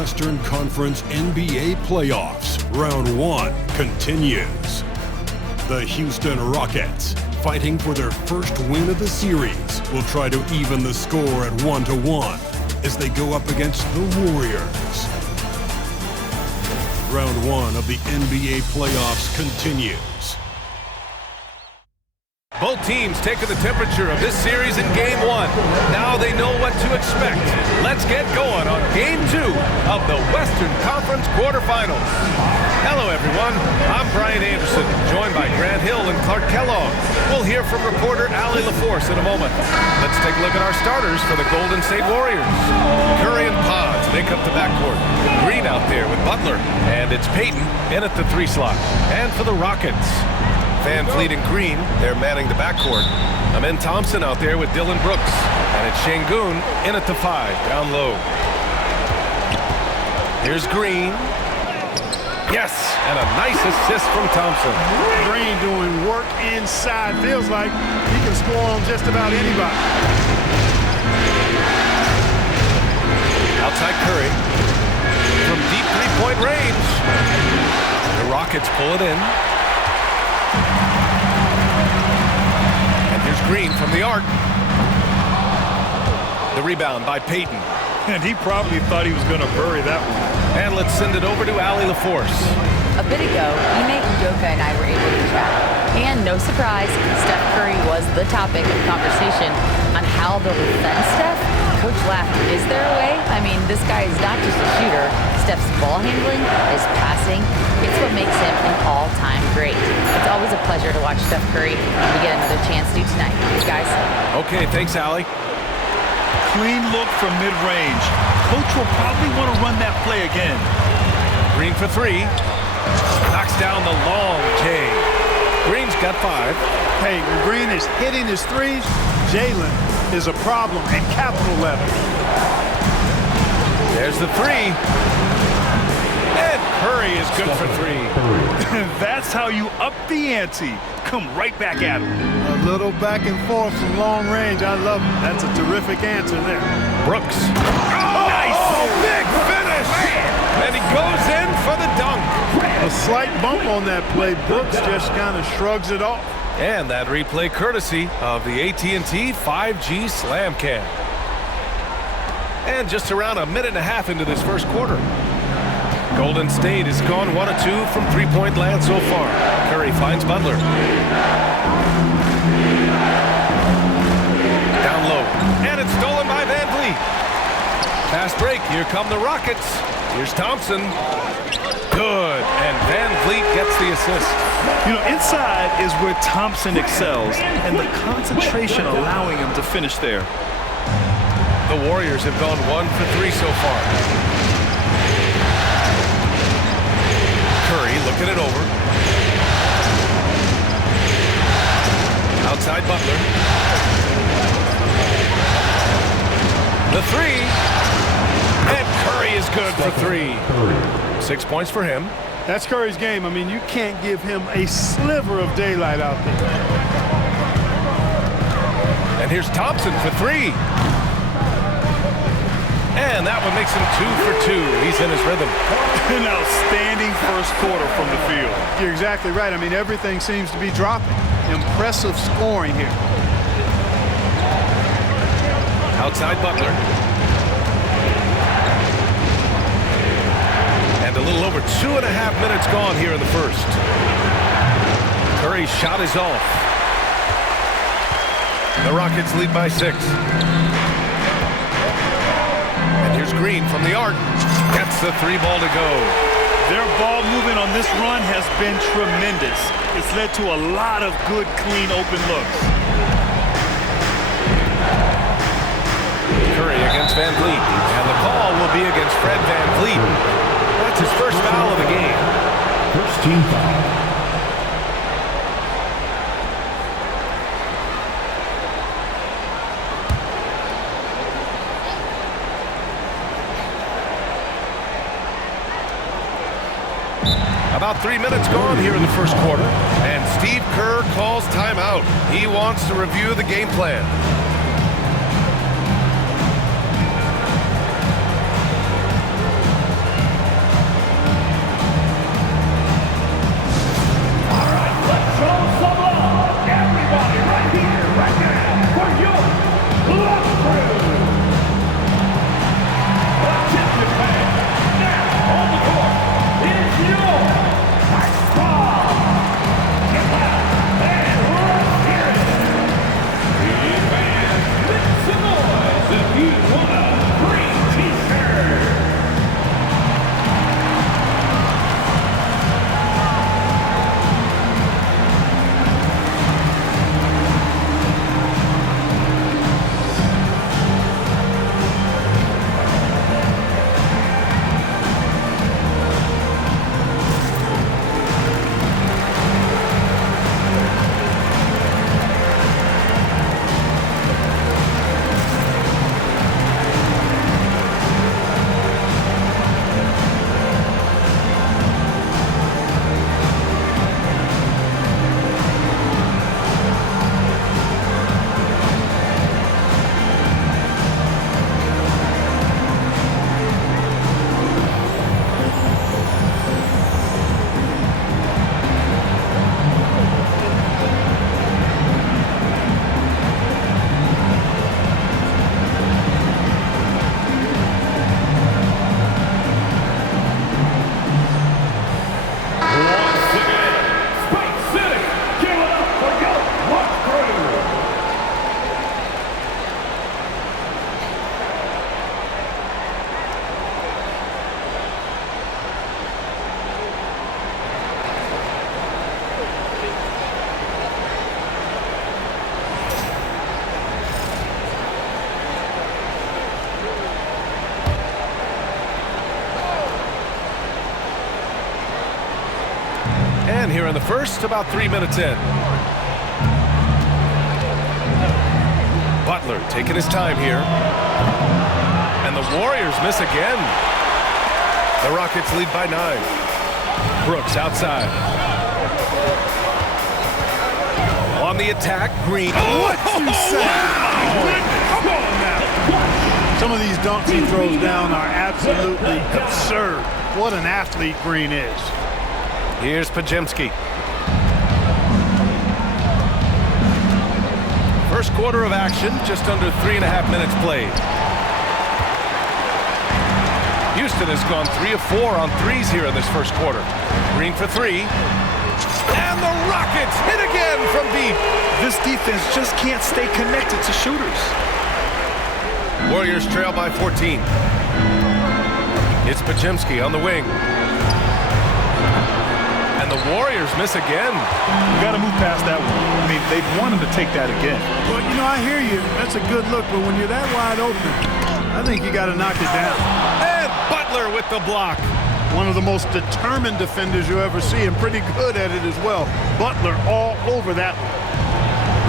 Western Conference NBA playoffs. Round 1 continues. The Houston Rockets, fighting for their first win of the series, will try to even the score at 1-1 as they go up against the Warriors. Round 1 of the NBA playoffs continues. Both teams taking the temperature of this series in Game 1. Now they know what to expect. Let's get going on Game 2 of the Western Conference Quarterfinals. Hello, everyone. I'm Brian Anderson, joined by Grant Hill and Clark Kellogg. We'll hear from reporter Allie LaForce in a moment. Let's take a look at our starters for the Golden State Warriors. Curry and Pods make up the backcourt. Green out there with Butler, and it's Payton in at the 3 slot. And for the Rockets, Van Vliet and Green, they're manning the backcourt. Amen Thompson out there with Dylan Brooks. And it's Şengün in at the 5, down low. Here's Green. Yes, and a nice assist from Thompson. Green doing work inside. Feels like he can score on just about anybody. Outside Curry. From deep three-point range. The Rockets pull it in. And here's Green from the arc. The rebound by Payton. And he probably thought he was going to bury that one. And let's send it over to Allie LaForce. A bit ago, Ime Udoka and I were able to chat. And no surprise, Steph Curry was the topic of conversation on how they'll defend Steph. Coach laughed, is there a way? I mean, this guy is not just a shooter. Steph's ball handling, his passing, it's what makes him an all-time great. It's always a pleasure to watch Steph Curry, and we get another chance to tonight. Guys. Okay, thanks, Allie. Clean look from mid-range. Coach will probably want to run that play again. Green for 3. Knocks down the long J. Green's got 5. Hey, when Green is hitting his threes, Jalen is a problem at capital letters. There's the 3. And Curry is good for 3. That's how you up the ante. Come right back at him. A little back and forth from long range. I love it. That's a terrific answer there. Brooks. Nice! Big finish! And he goes in for the dunk. A slight bump on that play. Brooks just kind of shrugs it off. And that replay courtesy of the AT&T 5G Slam Cam. And just around a minute and a half into this first quarter. Golden State has gone 1 of 2 from three-point land so far. Curry finds Butler. Down low. And it's stolen by Van Vliet. Fast break. Here come the Rockets. Here's Thompson. Good. And Van Vliet gets the assist. You know, inside is where Thompson excels, and the concentration allowing him to finish there. The Warriors have gone 1 for 3 so far. Curry looking it over. Outside Butler. The 3. And Curry is good for 3. 6 points for him. That's Curry's game. I mean, you can't give him a sliver of daylight out there. And here's Thompson for 3. And that one makes him 2 for 2. He's in his rhythm. An outstanding first quarter from the field. You're exactly right. I mean, everything seems to be dropping. Impressive scoring here. Outside Butler. And a little over 2.5 minutes gone here in the first. Curry's shot is off. The Rockets lead by 6. And here's Green from the arc. Gets the 3 ball to go. Their ball movement on this run has been tremendous. It's led to a lot of good, clean, open looks. Curry against Van Vliet. And the call will be against Fred Van Vliet. That's his first foul of the game. First team foul. About 3 minutes gone here in the first quarter. And Steve Kerr calls timeout. He wants to review the game plan. again here in the first, about 3 minutes in. Butler taking his time here. And the Warriors miss again. The Rockets lead by 9. Brooks outside. On the attack, Green. What you say? Come on now. Some of these dunks he throws down are absolutely absurd. What an athlete Green is. Here's Podziemski. First quarter of action, just under 3.5 minutes played. Houston has gone 3 of 4 on threes here in this first quarter. Green for 3. And the Rockets hit again from deep. This defense just can't stay connected to shooters. Warriors trail by 14. It's Podziemski on the wing. And the Warriors miss again. You got to move past that one. I mean, they've wanted to take that again. Well, you know, I hear you. That's a good look, but when you're that wide open, I think you got to knock it down. And Butler with the block. One of the most determined defenders you ever see, and pretty good at it as well. Butler all over that one.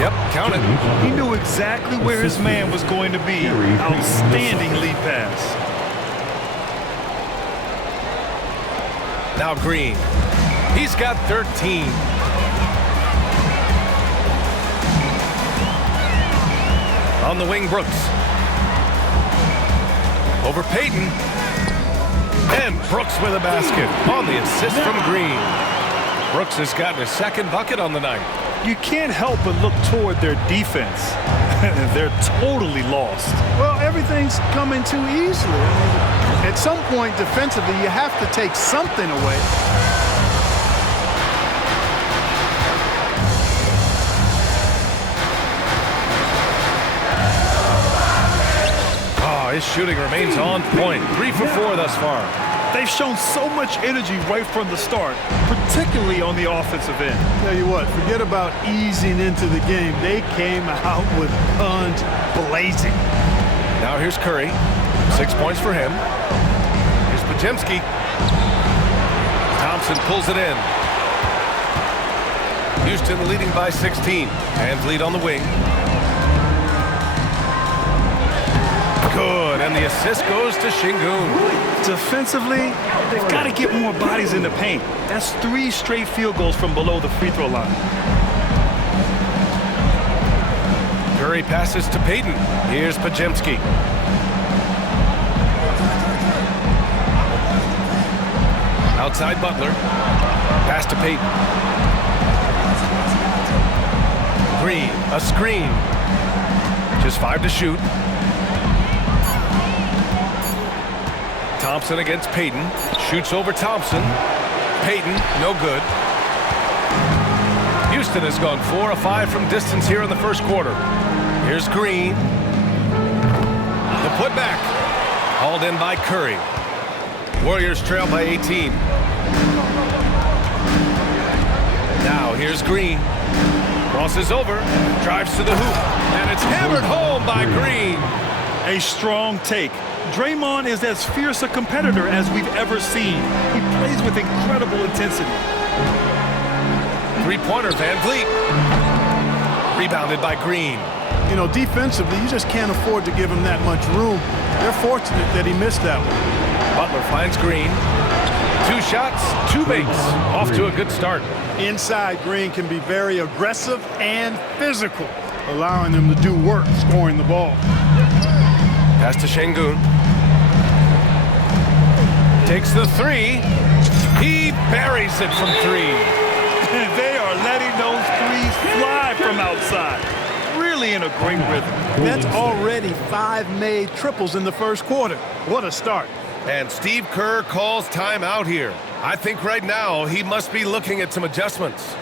Yep, count it. He knew exactly where his man was going to be. Outstanding lead pass. Now Green. He's got 13. On the wing, Brooks. Over Payton. And Brooks with a basket on the assist from Green. Brooks has gotten his second bucket on the night. You can't help but look toward their defense. They're totally lost. Well, everything's coming too easily. I mean, at some point defensively, you have to take something away. His shooting remains on point. 3 for 4 thus far. They've shown so much energy right from the start, particularly on the offensive end. Tell you what, forget about easing into the game. They came out with guns blazing. Now here's Curry. 6 points for him. Here's Podziemski. Thompson pulls it in. Houston leading by 16. Hands lead on the wing. Good, and the assist goes to Şengün. Defensively, they've got to get more bodies in the paint. That's 3 straight field goals from below the free throw line. Curry passes to Payton. Here's Podziemski. Outside Butler. Pass to Payton. Green, a screen. Just 5 to shoot. Thompson against Payton. Shoots over Thompson. Payton, no good. Houston has gone 4 of 5 from distance here in the first quarter. Here's Green. The putback. Hauled in by Curry. Warriors trail by 18. Now here's Green. Crosses over. Drives to the hoop. And it's hammered home by Green. A strong take. Draymond is as fierce a competitor as we've ever seen. He plays with incredible intensity. Three-pointer, Van Vliet. Rebounded by Green. You know, defensively, you just can't afford to give him that much room. They're fortunate that he missed that one. Butler finds Green. 2 shots, 2 makes. Off to a good start. Inside, Green can be very aggressive and physical, allowing them to do work scoring the ball. Pass to Şengün. Takes the 3. He buries it from 3. And they are letting those threes fly from outside. Really in a great rhythm. That's already 5 made triples in the first quarter. What a start. And Steve Kerr calls timeout here. I think right now he must be looking at some adjustments.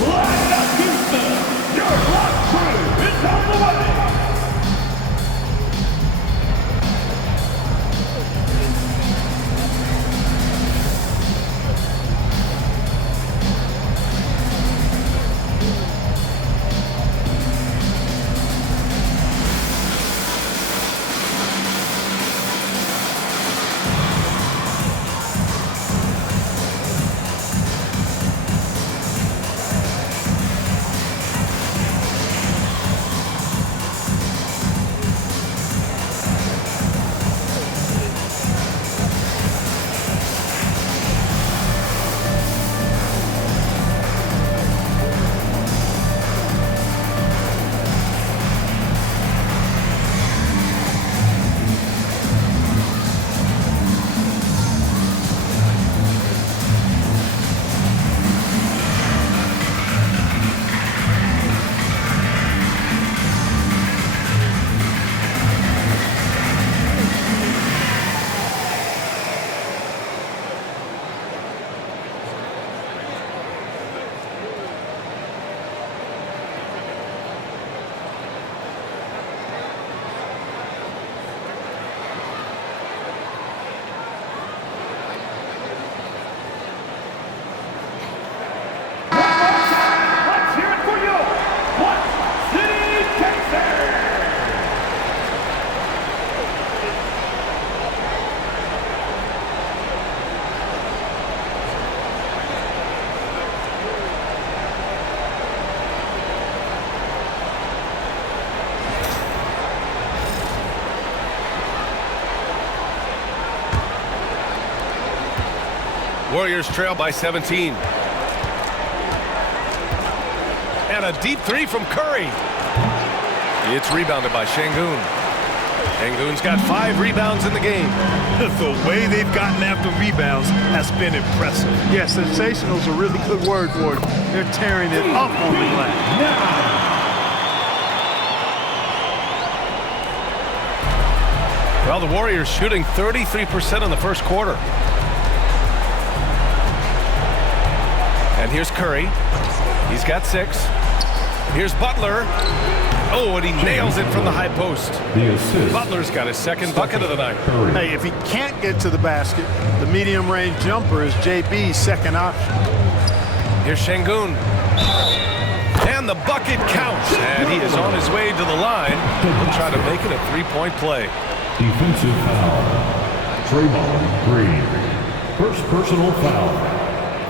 Line up, Houston. Your block crew is on the way. Warriors trail by 17. And a deep three from Curry. It's rebounded by Şengün. Şengün's got 5 rebounds in the game. The way they've gotten after rebounds has been impressive. Yeah, sensational is a really good word for it. They're tearing it up on the glass. Well, the Warriors shooting 33% in the first quarter. And here's Curry. He's got 6. Here's Butler. Oh, and he nails it from the high post. Butler's got his second bucket of the night. Hey, if he can't get to the basket, the medium-range jumper is JB's second option. Here's Şengün. And the bucket counts. And he is on his way to the line. He'll try to make it a 3-point play. Defensive foul. Draymond Green. First personal foul.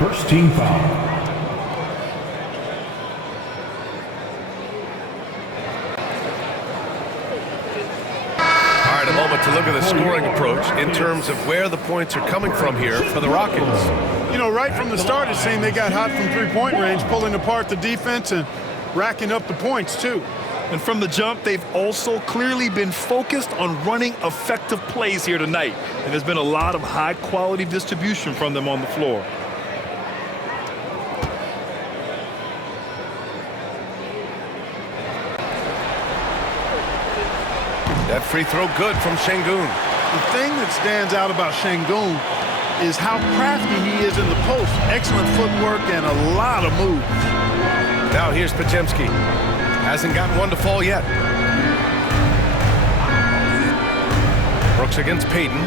First team foul. A moment to look at the scoring approach in terms of where the points are coming from here for the Rockets. You know, right from the start, it seemed they got hot from three-point range, pulling apart the defense and racking up the points, too. And from the jump, they've also clearly been focused on running effective plays here tonight. And there's been a lot of high-quality distribution from them on the floor. That free throw good from Şengün. The thing that stands out about Şengün is how crafty he is in the post. Excellent footwork and a lot of moves. Now here's Podziemski. Hasn't gotten one to fall yet. Brooks against Payton.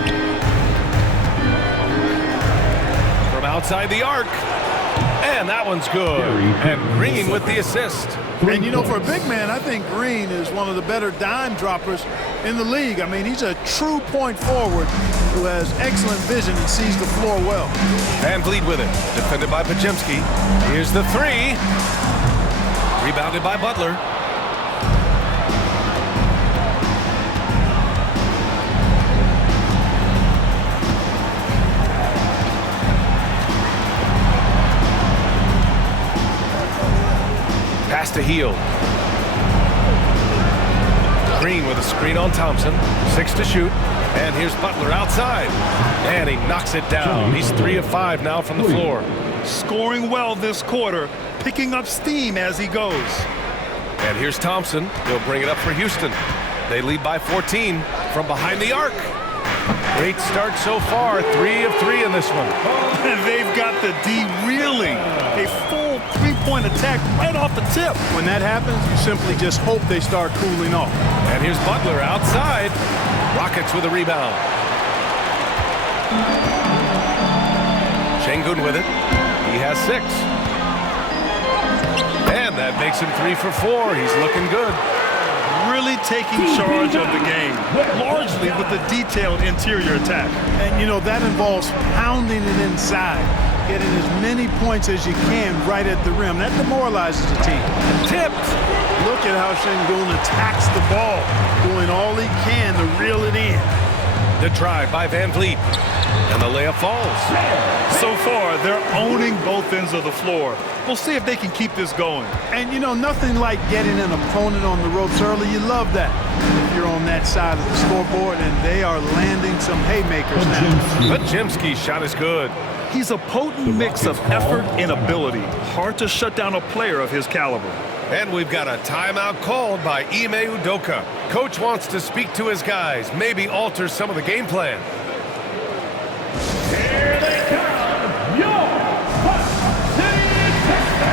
From outside the arc. And that one's good. And Green with the assist. And, you know, for a big man, I think Green is one of the better dime droppers in the league. I mean, he's a true point forward who has excellent vision and sees the floor well. Van Vliet with it. Defended by Podziemski. Here's the 3. Rebounded by Butler. Pass to Hield. Green with a screen on Thompson. 6 to shoot. And here's Butler outside. And he knocks it down. He's 3 of 5 now from the floor. Scoring well this quarter, picking up steam as he goes. And here's Thompson. He'll bring it up for Houston. They lead by 14 from behind the arc. Great start so far. 3 of 3 in this one. And they've got the D reeling. A full three-point attack right off the tip. When that happens, you simply just hope they start cooling off. And here's Butler outside. Rockets with a rebound. Şengün with it. He has 6. And that makes him 3 for 4. He's looking good. Really taking charge of the game, largely with the detailed interior attack. And, you know, that involves pounding it inside, getting as many points as you can right at the rim. That demoralizes the team. Tipped. Look at how Şengün attacks the ball, doing all he can to reel it in. The drive by Van Vliet. And the layup falls. So far, they're owning both ends of the floor. We'll see if they can keep this going. And, you know, nothing like getting an opponent on the ropes early. You love that if you're on that side of the scoreboard, and they are landing some haymakers now. Podziemski's shot is good. He's a potent mix of effort and ability. Hard to shut down a player of his caliber. And we've got a timeout called by Ime Udoka. Coach wants to speak to his guys, maybe alter some of the game plan. Here they come, your Hot City Texans.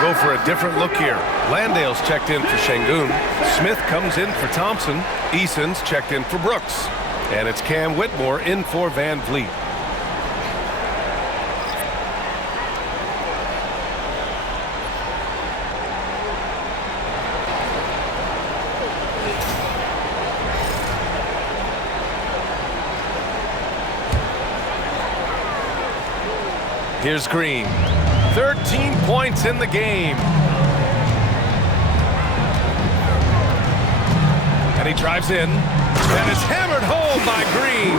go for a different look here. Landale's checked in for Şengün. Smith comes in for Thompson. Eason's checked in for Brooks. And it's Cam Whitmore in for Van Vliet. Here's Green. 13 points in the game. And he drives in. And it's hammered home by Green.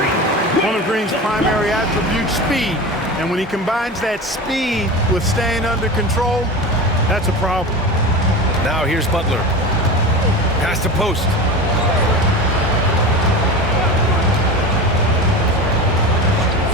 One of Green's primary attributes, speed. And when he combines that speed with staying under control, that's a problem. Now here's Butler. Pass to post.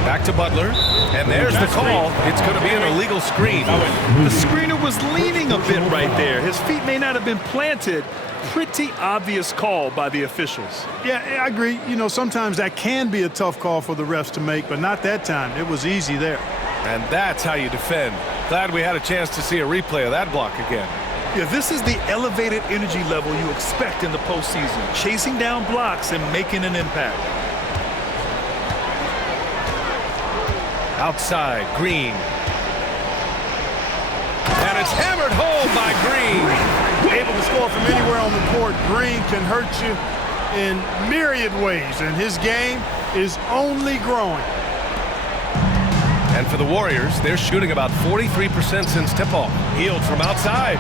Back to Butler, and there's the call. It's going to be an illegal screen. The screener was leaning a bit right there. His feet may not have been planted. Pretty obvious call by the officials. Yeah, I agree. You know, sometimes that can be a tough call for the refs to make, but not that time. It was easy there. And that's how you defend. Glad we had a chance to see a replay of that block again. Yeah, this is the elevated energy level you expect in the postseason. Chasing down blocks and making an impact. Outside, Green. And it's hammered home by Green. Able to score from anywhere on the court. Green can hurt you in myriad ways, and his game is only growing. And for the Warriors, they're shooting about 43% since tip-off. Healed from outside.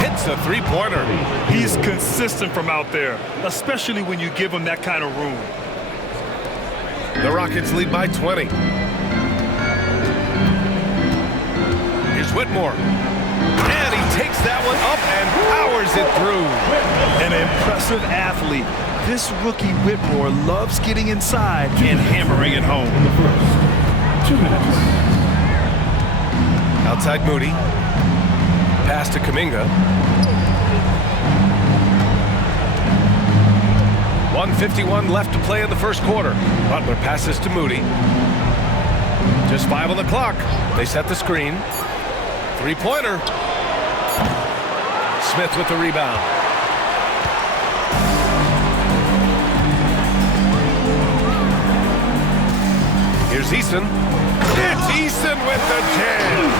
Hits a three-pointer. He's consistent from out there, especially when you give him that kind of room. The Rockets lead by 20. Here's Whitmore. And he takes that one up and powers it through. An impressive athlete. This rookie Whitmore loves getting inside and hammering it home. 2 minutes. Outside Moody. Pass to Kuminga. 1:51 left to play in the first quarter. Butler passes to Moody. Just 5 on the clock. They set the screen. Three-pointer. Smith with the rebound. Here's Eason. It's Eason with the jam.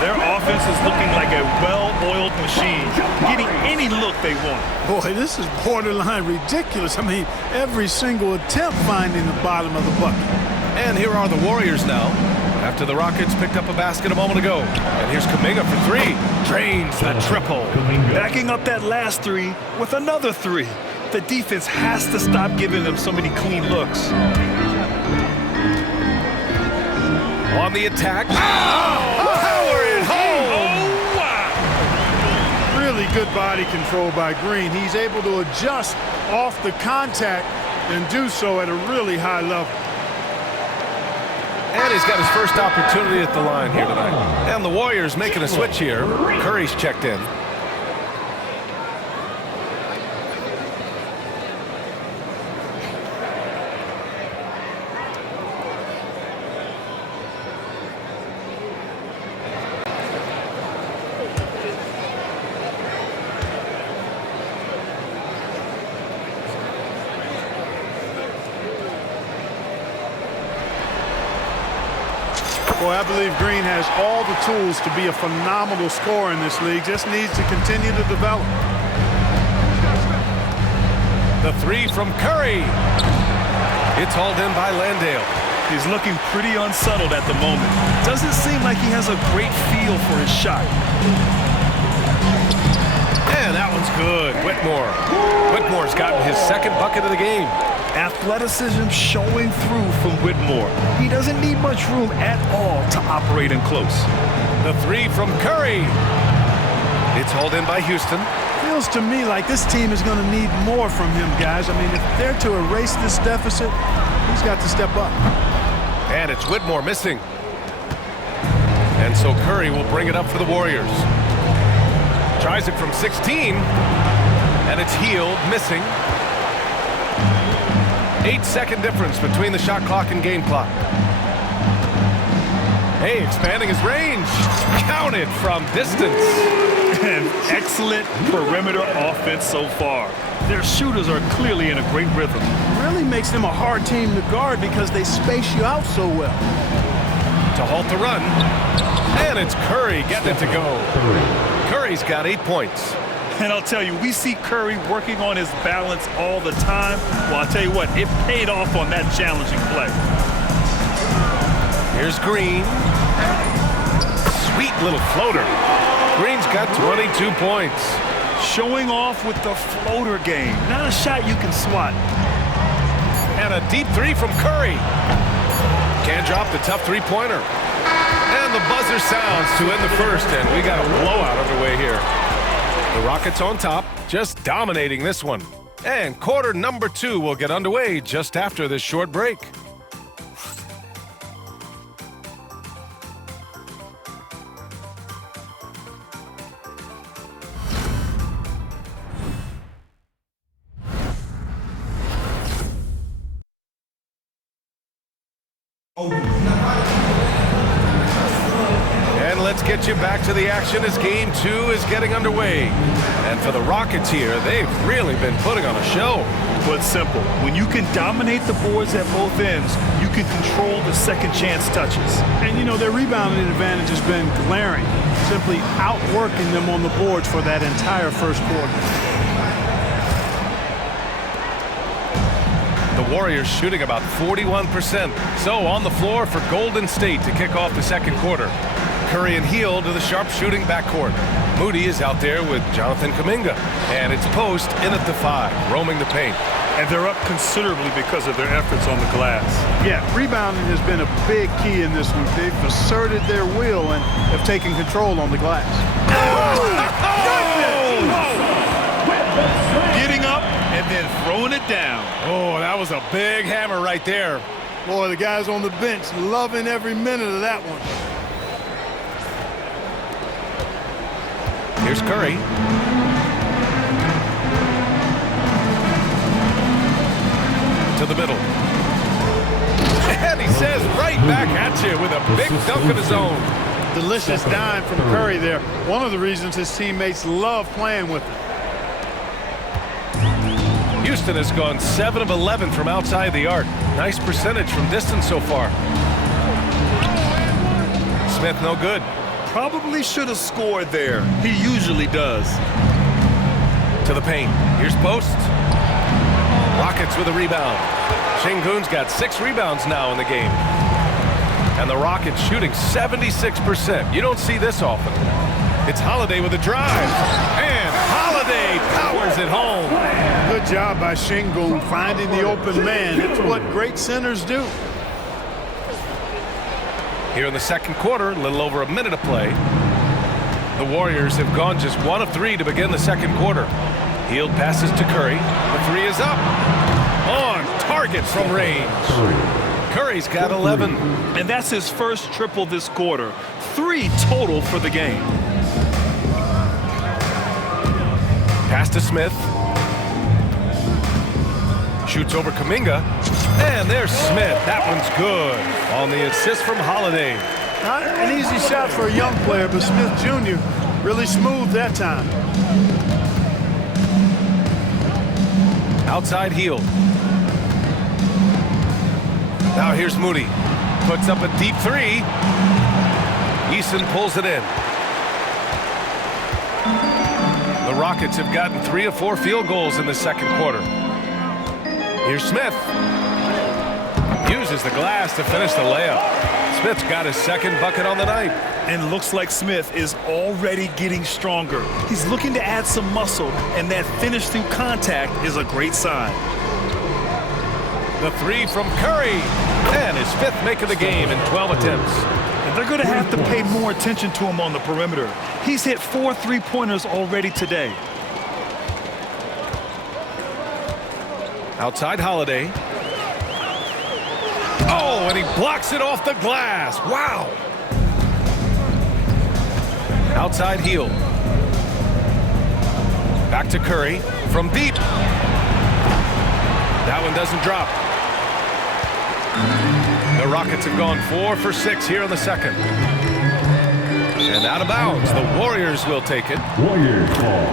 Their offense is looking like a well-oiled machine, getting any look they want. Boy, this is borderline ridiculous. I mean, every single attempt finding the bottom of the bucket. And here are the Warriors now, after the Rockets picked up a basket a moment ago. And here's Kuminga for three. Drains the triple. Backing up that last three with another three. The defense has to stop giving them so many clean looks. On the attack. Power it home! Oh, wow! Really good body control by Green. He's able to adjust off the contact and do so at a really high level. And he's got his first opportunity at the line here tonight. And the Warriors making a switch here. Curry's checked in. Boy, I believe Green has all the tools to be a phenomenal scorer in this league. Just needs to continue to develop. The three from Curry. It's hauled in by Landale. He's looking pretty unsettled at the moment. Doesn't seem like he has a great feel for his shot. And that one's good. Whitmore's gotten his second bucket of the game. Athleticism showing through from Whitmore. He doesn't need much room at all to operate in close. The three from Curry. It's hauled in by Houston. Feels to me like this team is going to need more from him, guys. I mean, if they're to erase this deficit, he's got to step up. And it's Whitmore missing. And so Curry will bring it up for the Warriors. Tries it from 16. And it's Healed, missing. 8-second difference between the shot clock and game clock. Hey, expanding his range. Counted from distance. An excellent perimeter offense so far. Their shooters are clearly in a great rhythm. Really makes them a hard team to guard because they space you out so well. To halt the run. And it's Curry getting it to go. Curry's got 8 points. And I'll tell you, we see Curry working on his balance all the time. Well, I'll tell you what, it paid off on that challenging play. Here's Green. Sweet little floater. Green's got 22 points. Showing off with the floater game. Not a shot you can swat. And a deep three from Curry. Can't drop the tough three-pointer. And the buzzer sounds to end the first, and we got a blowout underway here. The Rockets on top, just dominating this one. And quarter number 2 will get underway just after this short break. And let's get you back to the action as game 2 is getting underway. And for the Rockets here, they've really been putting on a show. But simple. When you can dominate the boards at both ends, you can control the second chance touches. And, you know, their rebounding advantage has been glaring, simply outworking them on the boards for that entire first quarter. The Warriors shooting about 41%. So on the floor for Golden State to kick off the second quarter. Curry and Hield to the sharpshooting backcourt. Moody is out there with Jonathan Kuminga. And it's Post in at the 5, roaming the paint. And they're up considerably because of their efforts on the glass. Yeah, rebounding has been a big key in this one. They've asserted their will and have taken control on the glass. Getting up and then throwing it down. Oh, that was a big hammer right there. Boy, the guys on the bench loving every minute of that one. Here's Curry. To the middle. And he says right back at you with a big dunk of his own. Delicious dime from Curry there. One of the reasons his teammates love playing with him. Houston has gone 7 of 11 from outside the arc. Nice percentage from distance so far. Smith no good. Probably should have scored there. He usually does. To the paint. Here's Post. Rockets with a rebound. Şengün's got 6 rebounds now in the game. And the Rockets shooting 76%. You don't see this often. It's Holiday with a drive. And Holiday powers it home. Good job by Şengün finding the open man. It's what great centers do. Here in the second quarter, a little over a minute of play. The Warriors have gone just 1 of 3 to begin the second quarter. Hield passes to Curry. The 3 is up. On target from range. Curry's got 11. And that's his first triple this quarter. 3 total for the game. Pass to Smith. Shoots over Kuminga. And there's Smith. That one's good. On the assist from Holiday. Not an easy shot for a young player, but Smith Jr. really smooth that time. Outside Hield. Now here's Moody. Puts up a deep 3. Eason pulls it in. The Rockets have gotten 3 of 4 field goals in the second quarter. Here's Smith. Uses the glass to finish the layup. Smith's got his second bucket on the night. And looks like Smith is already getting stronger. He's looking to add some muscle, and that finish through contact is a great sign. The 3 from Curry. And his 5th make of the game in 12 attempts. And they're going to have to pay more attention to him on the perimeter. He's hit 4 3-pointers already today. Outside Holiday. Oh, and he blocks it off the glass. Wow. Outside Hield. Back to Curry from deep. That one doesn't drop. The Rockets have gone 4 for 6 here in the second. And out of bounds. The Warriors will take it. Warriors ball.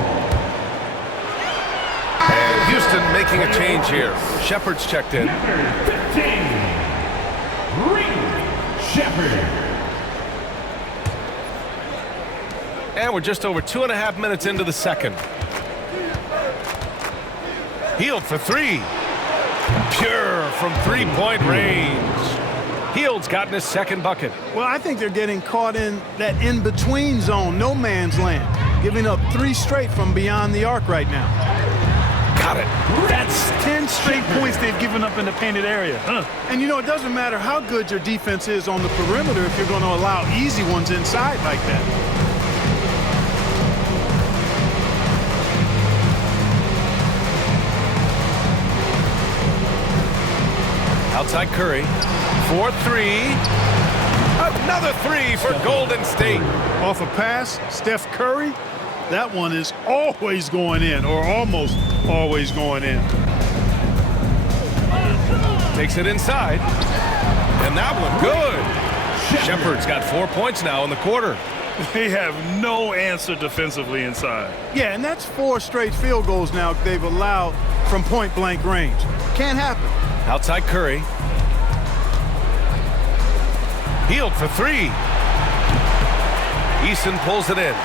And Houston making a change here. Shepard's checked in. Number 15, Green Shepard. And we're just over 2.5 minutes into the second. Hield for 3. Pure from three-point range. Hield's gotten his second bucket. Well, I think they're getting caught in that in-between zone, no man's land, giving up 3 straight from beyond the arc right now. Got it. That's 10 straight points they've given up in the painted area. And you know, it doesn't matter how good your defense is on the perimeter if you're going to allow easy ones inside like that. Outside Curry. 4-3. Another 3 for Golden State. Off a pass, Steph Curry, that one is always going in, or almost always going in. Takes it inside. And that one good. Shepard's got 4 points now in the quarter. They have no answer defensively inside. Yeah, and that's 4 straight field goals now they've allowed from point-blank range. Can't happen. Outside Curry. Hield for 3. Eason pulls it in.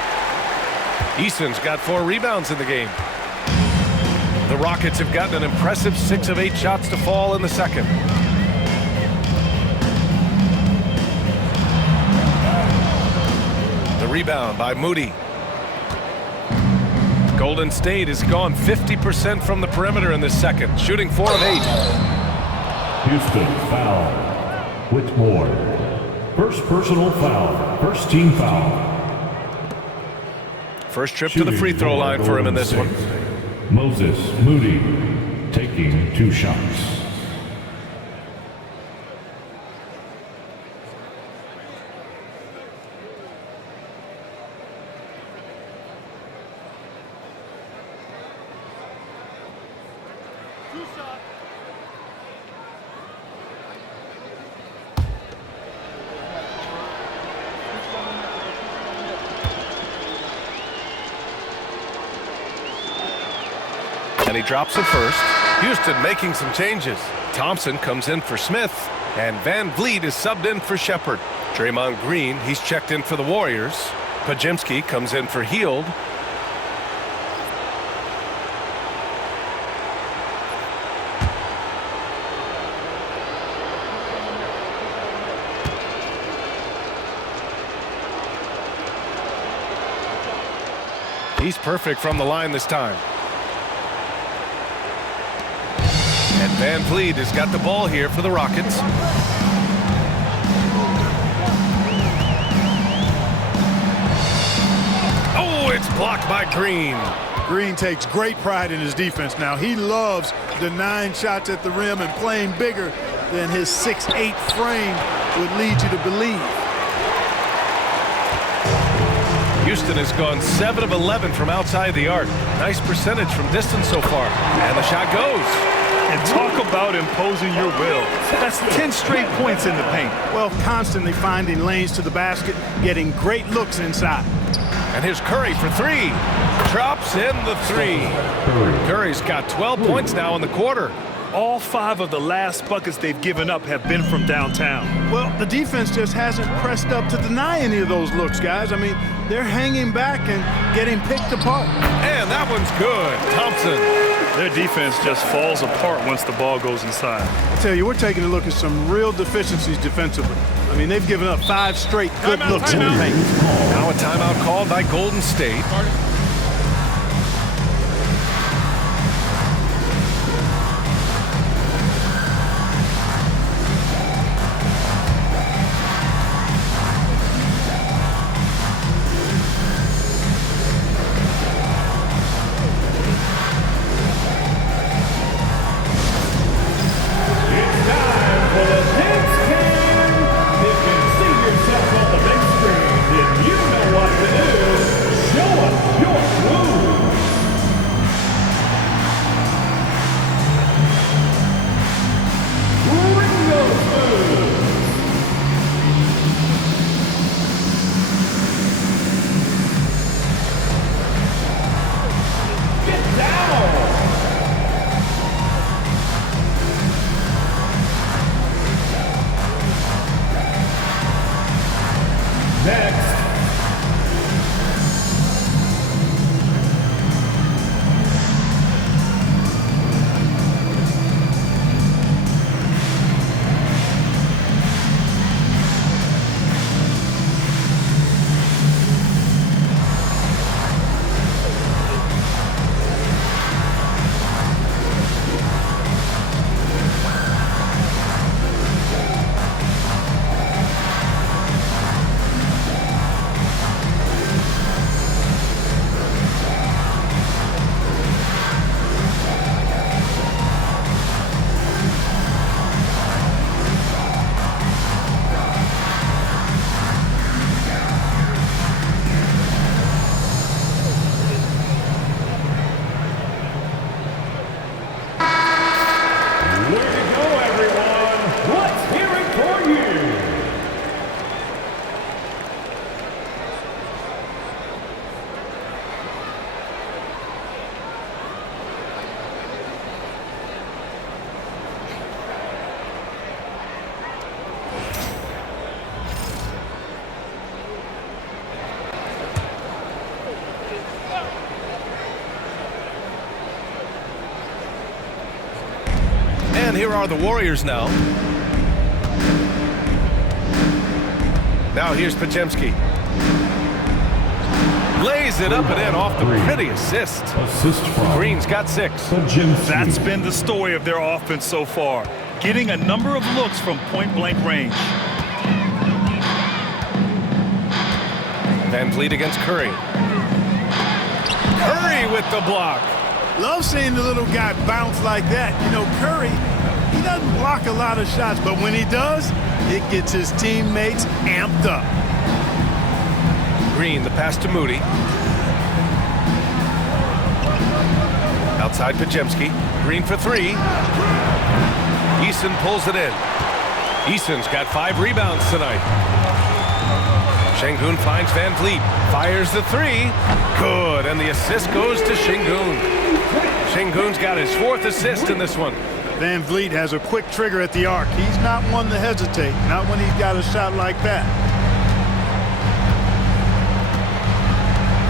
Eason's got 4 rebounds in the game. The Rockets have gotten an impressive 6 of 8 shots to fall in the second. The rebound by Moody. Golden State has gone 50% from the perimeter in this second, shooting 4 of 8. Houston foul. Whitmore. First personal foul. First team foul. First trip to the free throw line for him in this one. Moses Moody taking 2 shots. And he drops it first. Houston making some changes. Thompson comes in for Smith, and Van Vliet is subbed in for Shepard. Draymond Green, he's checked in for the Warriors. Podziemski comes in for Hield. He's perfect from the line this time. And Van Vliet has got the ball here for the Rockets. Oh, it's blocked by Green. Green takes great pride in his defense now. He loves denying shots at the rim and playing bigger than his 6'8" frame would lead you to believe. Houston has gone 7 of 11 from outside the arc. Nice percentage from distance so far. And the shot goes. And talk about imposing your will. That's 10 straight points in the paint. Well, constantly finding lanes to the basket, getting great looks inside. And here's Curry for 3. Drops in the 3. Curry's got 12 points now in the quarter. All 5 of the last buckets they've given up have been from downtown. Well, the defense just hasn't pressed up to deny any of those looks, guys. I mean, they're hanging back and getting picked apart. And that one's good. Thompson. Their defense just falls apart once the ball goes inside. I tell you, we're taking a look at some real deficiencies defensively. I mean, they've given up 5 straight good looks in the paint. Now a timeout called by Golden State. Show us your And here are the Warriors now. Now here's Podziemski. Lays it up and in off the pretty assist. Green's got 6. That's been the story of their offense so far, getting a number of looks from point-blank range. Van Vliet against Curry. Curry with the block. Love seeing the little guy bounce like that. You know, Curry, he doesn't block a lot of shots, but when he does, it gets his teammates amped up. Green, the pass to Moody. Outside Podziemski. Green for 3. Eason pulls it in. Eason's got 5 rebounds tonight. Şengün finds Van Vliet. Fires the 3. Good, and the assist goes to Şengün. Şengün's got his 4th assist in this one. Van Vliet has a quick trigger at the arc. He's not one to hesitate, not when he's got a shot like that.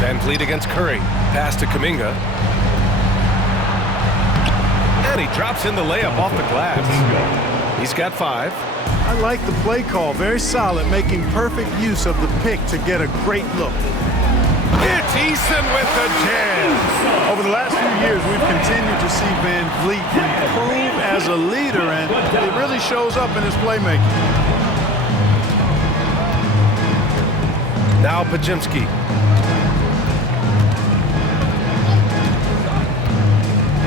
Van Vliet against Curry. Pass to Kuminga. And he drops in the layup off the glass. He's got 5. I like the play call. Very solid, making perfect use of the pick to get a great look. It's Eason with the jam. Over the last few years, we've continued to see Van Vliet improve as a leader, and it really shows up in his playmaking. Now Podziemski.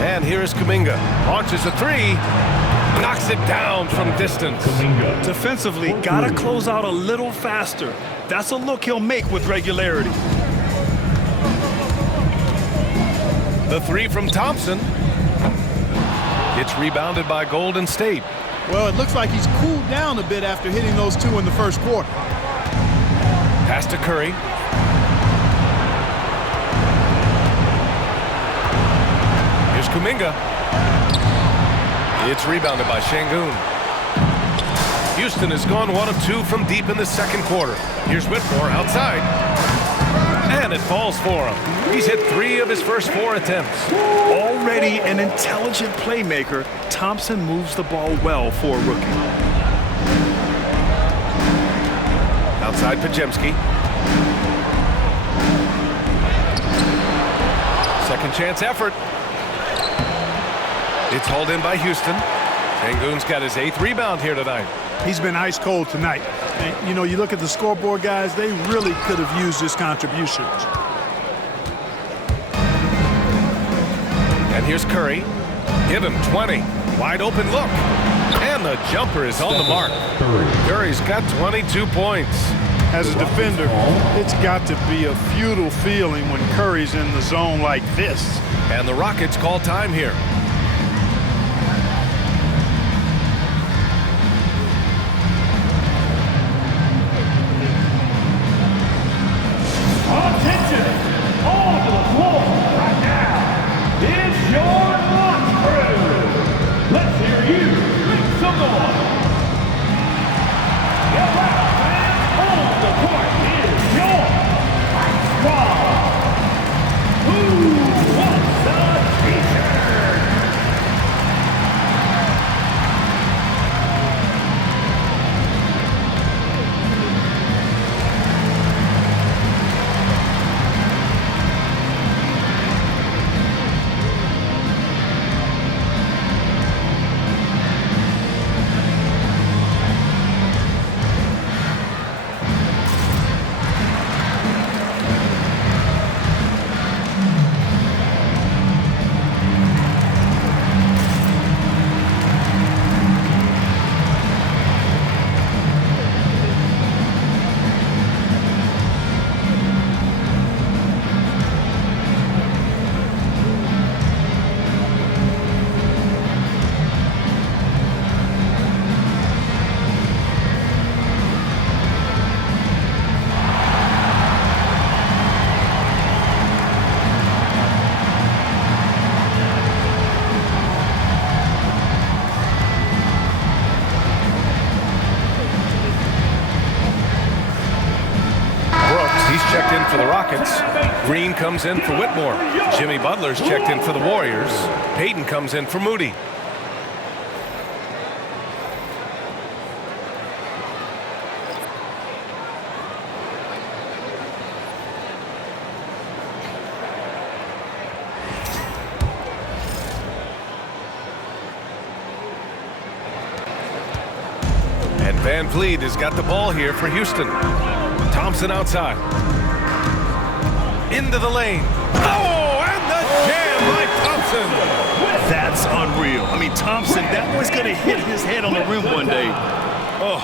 And here is Kuminga. Launches a 3. Knocks it down from distance. Defensively, gotta close out a little faster. That's a look he'll make with regularity. The 3 from Thompson. It's rebounded by Golden State. Well, it looks like he's cooled down a bit after hitting those 2 in the first quarter. Pass to Curry. Here's Kuminga. It's rebounded by Şengün. Houston has gone 1 of 2 from deep in the second quarter. Here's Whitmore outside. And it falls for him. He's hit 3 of his first 4 attempts. Already an intelligent playmaker, Thompson moves the ball well for a rookie. Outside Podziemski. Second chance effort. It's hauled in by Houston. Şengün's got his 8th rebound here tonight. He's been ice cold tonight. And, you know, you look at the scoreboard, guys, they really could have used his contributions. And here's Curry. Give him 20. Wide open look. And the jumper is on the mark. Curry's got 22 points. As a defender, it's got to be a futile feeling when Curry's in the zone like this. And the Rockets call time here. Attention! On to the floor right now is your lunch crew. Let's hear you make some noise. Get loud, man. On the court is your Ice Squad. Who wants a t-shirt? Checked in for the Rockets. Green comes in for Whitmore. Jimmy Butler's checked in for the Warriors. Payton comes in for Moody. Van Vliet has got the ball here for Houston. Thompson outside. Into the lane. Oh, and the jam by Thompson. That's unreal. I mean, Thompson, that boy's going to hit his head on the rim one day. Oh.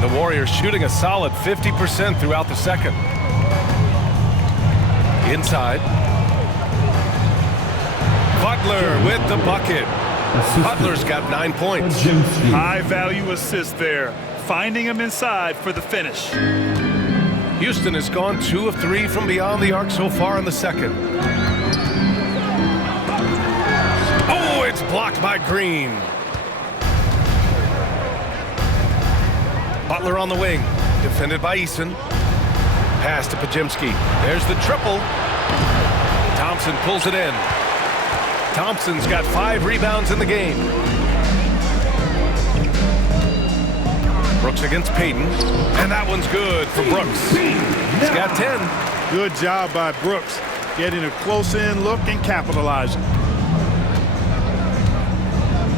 The Warriors shooting a solid 50% throughout the second. Inside. Butler with the bucket. Butler's got 9 points. High-value assist there. Finding him inside for the finish. Houston has gone 2 of 3 from beyond the arc so far in the second. Oh, it's blocked by Green. Butler on the wing. Defended by Eason. Pass to Podziemski. There's the triple. Thompson pulls it in. Thompson's got 5 rebounds in the game. Brooks against Payton. And that one's good for Brooks. He's got 10. Good job by Brooks, getting a close-in look and capitalizing.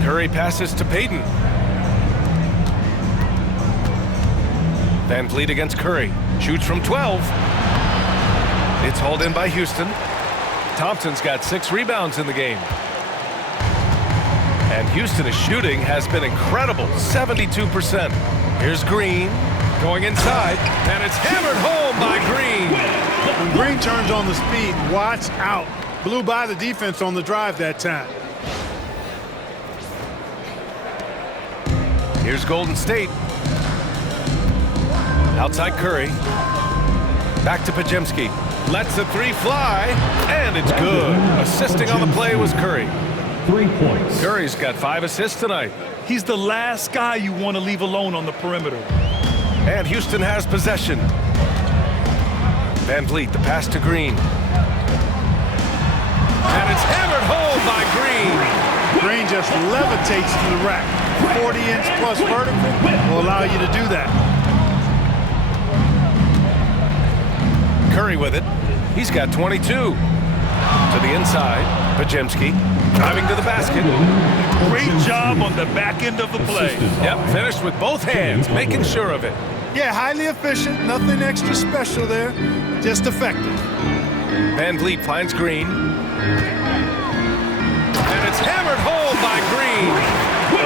Curry passes to Payton. Van Vliet against Curry. Shoots from 12. It's hauled in by Houston. Thompson's got 6 rebounds in the game. And Houston's shooting has been incredible, 72%. Here's Green going inside, and it's hammered home by Green. When Green turns on the speed, watch out. Blew by the defense on the drive that time. Here's Golden State. Outside Curry. Back to Podziemski. Lets the 3 fly, and it's good. Assisting on the play was Curry. 3 points. Curry's got 5 assists tonight. He's the last guy you want to leave alone on the perimeter. And Houston has possession. Van Vliet, the pass to Green. And it's hammered home by Green. Green just levitates to the rack. 40-inch plus vertical will allow you to do that. Curry with it. He's got 22. To the inside. Podziemski driving to the basket. Great job on the back end of the play. Yep, finished with both hands, making sure of it. Yeah, highly efficient. Nothing extra special there. Just effective. Van Vliet finds Green. And it's hammered home by Green.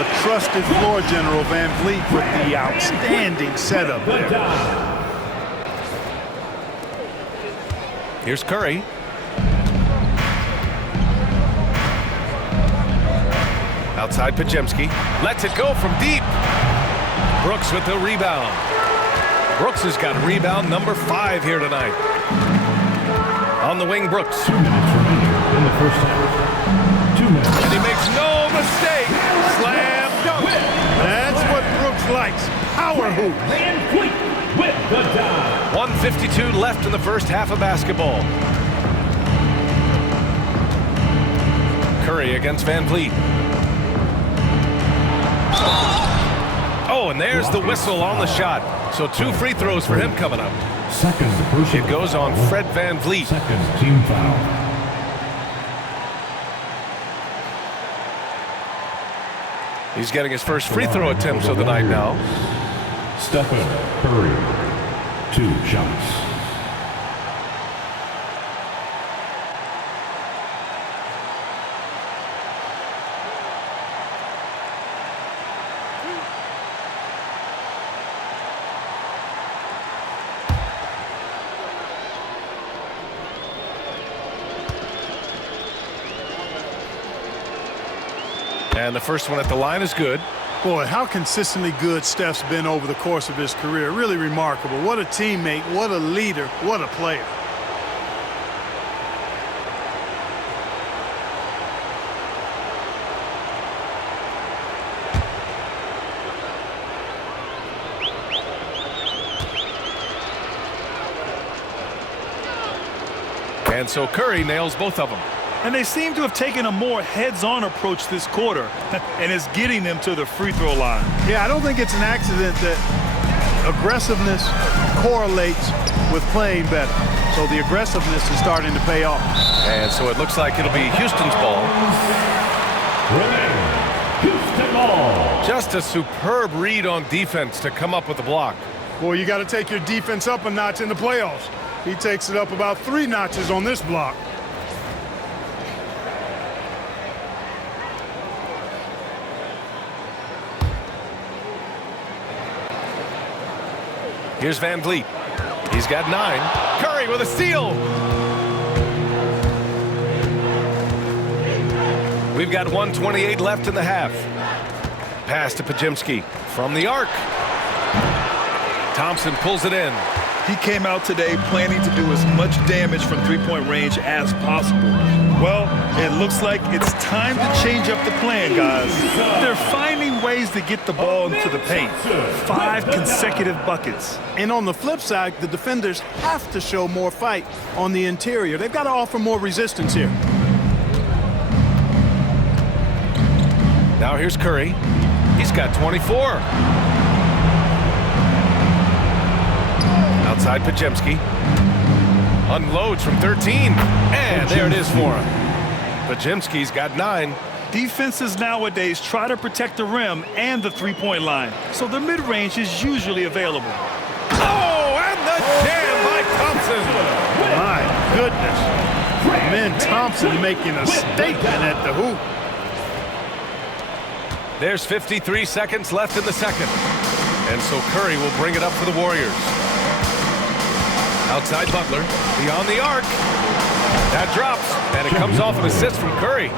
A trusted floor general, Van Vliet, with the outstanding setup there. Here's Curry. Outside Podziemski. Lets it go from deep. Brooks with the rebound. Brooks has got rebound number 5 here tonight. On the wing, Brooks. 2 minutes remaining in the first half. 2 minutes. And he makes no mistake. Slam dunk. That's what Brooks likes. Power hoop. Van Vliet with the dive. 1:52 left in the first half of basketball. Curry against Van Vliet. Oh, and there's the whistle on the shot. So 2 free throws for him coming up. Second personal It goes on foul. Fred Van Vliet. Second team foul. He's getting his first free throw attempts of the night now. Stephen Curry. 2 shots. And the first one at the line is good. Boy, how consistently good Steph's been over the course of his career. Really remarkable. What a teammate, what a leader, what a player. And so Curry nails both of them. And they seem to have taken a more heads-on approach this quarter, and it's getting them to the free throw line. Yeah, I don't think it's an accident that aggressiveness correlates with playing better. So the aggressiveness is starting to pay off. And so it looks like it'll be Houston's ball. Houston ball. Just a superb read on defense to come up with the block. Boy, you got to take your defense up a notch in the playoffs. He takes it up about 3 notches on this block. Here's Van Vliet. He's got 9. Curry with a steal. We've got 1:28 left in the half. Pass to Podziemski from the arc. Thompson pulls it in. He came out today planning to do as much damage from three-point range as possible. Well, it looks like it's time to change up the plan, guys. They're finding ways to get the ball into the paint. 5 consecutive buckets. And on the flip side, the defenders have to show more fight on the interior. They've got to offer more resistance here. Now here's Curry. He's got 24. Outside Podziemski. Unloads from 13. And there it is for him. Podziemski's got 9. Defenses nowadays try to protect the rim and the three-point line, so the mid-range is usually available. Oh, and the jam by Thompson. My goodness. Man, Thompson making a statement at the hoop. There's 53 seconds left in the second. And so Curry will bring it up for the Warriors. Outside Butler, beyond the arc. That drops, and it comes off an assist from Curry.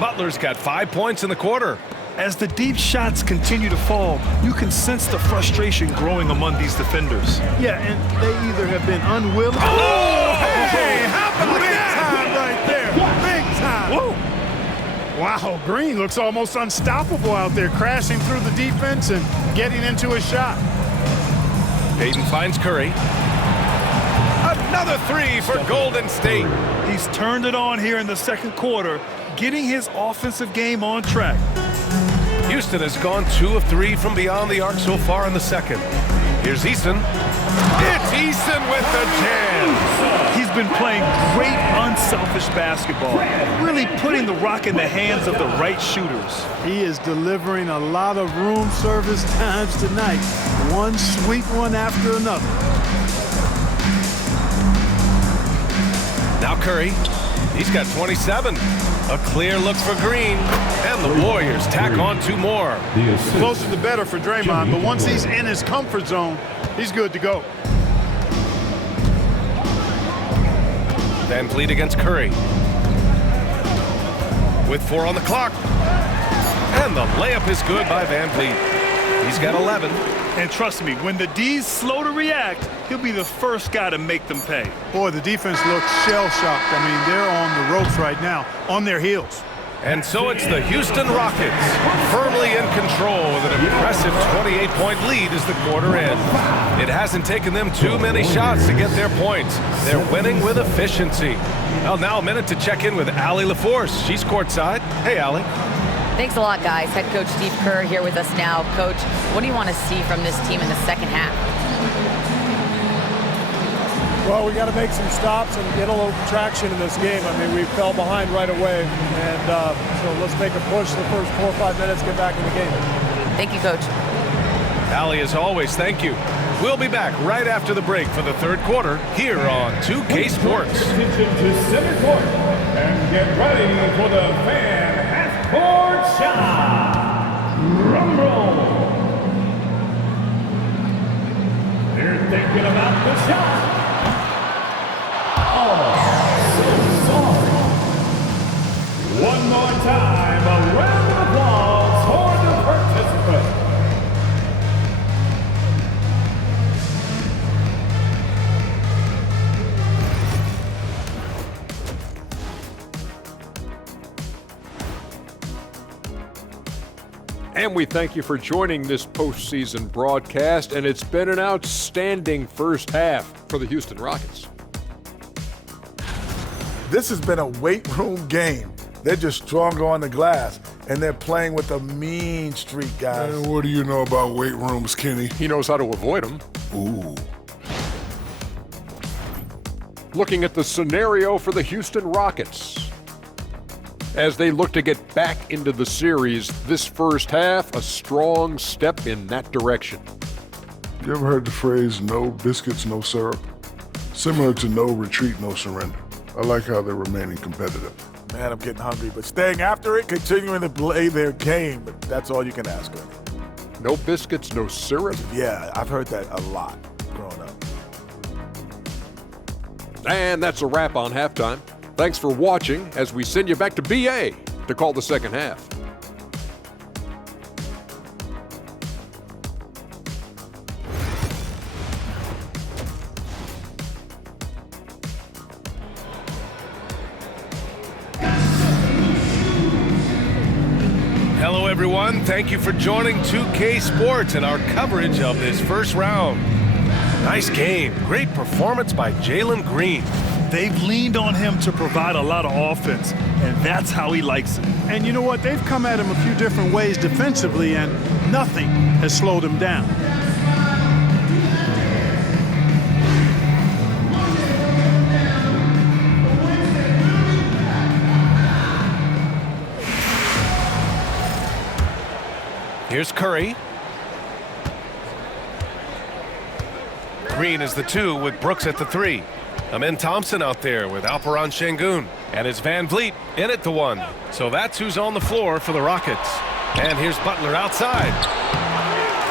Butler's got 5 points in the quarter. As the deep shots continue to fall, you can sense the frustration growing among these defenders. Yeah, and they either have been unwilling. Oh, hey, how about Big that? time right there. Big time. Whoa. Wow, Green looks almost unstoppable out there, crashing through the defense and getting into a shot. Payton finds Curry. Another 3 for Golden State. He's turned it on here in the second quarter, getting his offensive game on track. Houston has gone 2 of 3 from beyond the arc so far in the second. Here's Easton. It's Easton with the jam. He's been playing great unselfish basketball, really putting the rock in the hands of the right shooters. He is delivering a lot of room service times tonight. One sweet one after another. Now Curry, he's got 27. A clear look for Green, and the Warriors tack on 2 more. Closer the better for Draymond, but once he's in his comfort zone, he's good to go. Van Vliet against Curry. With 4 on the clock. And the layup is good by Van Vliet. He's got 11. And trust me, when the D's slow to react, he'll be the first guy to make them pay. Boy, the defense looks shell-shocked. I mean, they're on the ropes right now, on their heels. And so it's the Houston Rockets, firmly in control with an impressive 28-point lead as the quarter ends. It hasn't taken them too many shots to get their points. They're winning with efficiency. Well, now a minute to check in with Allie LaForce. She's courtside. Hey, Allie. Thanks a lot, guys. Head coach Steve Kerr here with us now. Coach, what do you want to see from this team in the second half? Well, we got to make some stops and get a little traction in this game. I mean, we fell behind right away, and so let's make a push the first 4 or 5 minutes, get back in the game. Thank you, Coach. Allie, as always, thank you. We'll be back right after the break for the third quarter here on 2K Sports. Attention to center court and get ready for the fan half-court shot. Rumble. They're thinking about the shot. One more time, a round of applause for the participants. And we thank you for joining this postseason broadcast, and it's been an outstanding first half for the Houston Rockets. This has been a weight room game. They're just stronger on the glass, and they're playing with a mean streak, guys. And what do you know about weight rooms, Kenny? He knows how to avoid them. Ooh. looking at the scenario for the Houston Rockets. As they look to get back into the series, this first half, a strong step in that direction. You ever heard the phrase, no biscuits, no syrup? Similar to no retreat, no surrender. I like how they're remaining competitive. Man, I'm getting hungry, but staying after it, continuing to play their game, that's all you can ask of. No biscuits, no syrup? Yeah, I've heard that a lot growing up. And that's a wrap on halftime. Thanks for watching as we send you back to BA to call the second half. Hello, everyone. Thank you for joining 2K Sports and our coverage of this first round. Nice game. Great performance by Jalen Green. They've leaned on him to provide a lot of offense, and that's how he likes it. And you know what? They've come at him a few different ways defensively, and nothing has slowed him down. Here's Curry. Green is the 2 with Brooks at the 3. Amen Thompson out there with Alperon Şengün. And it's Van Vliet in at the 1. So that's who's on the floor for the Rockets. And here's Butler outside.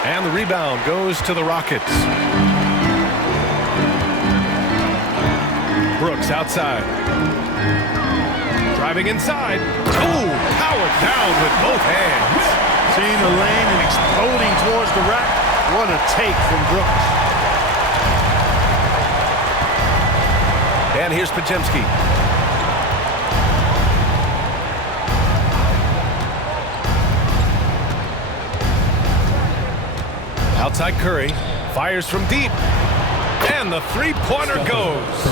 And the rebound goes to the Rockets. Brooks outside. Driving inside. Ooh, powered down with both hands. Seeing the lane and exploding towards the rack. What a take from Brooks. And here's Podziemski. Outside Curry. Fires from deep. And the three-pointer goes.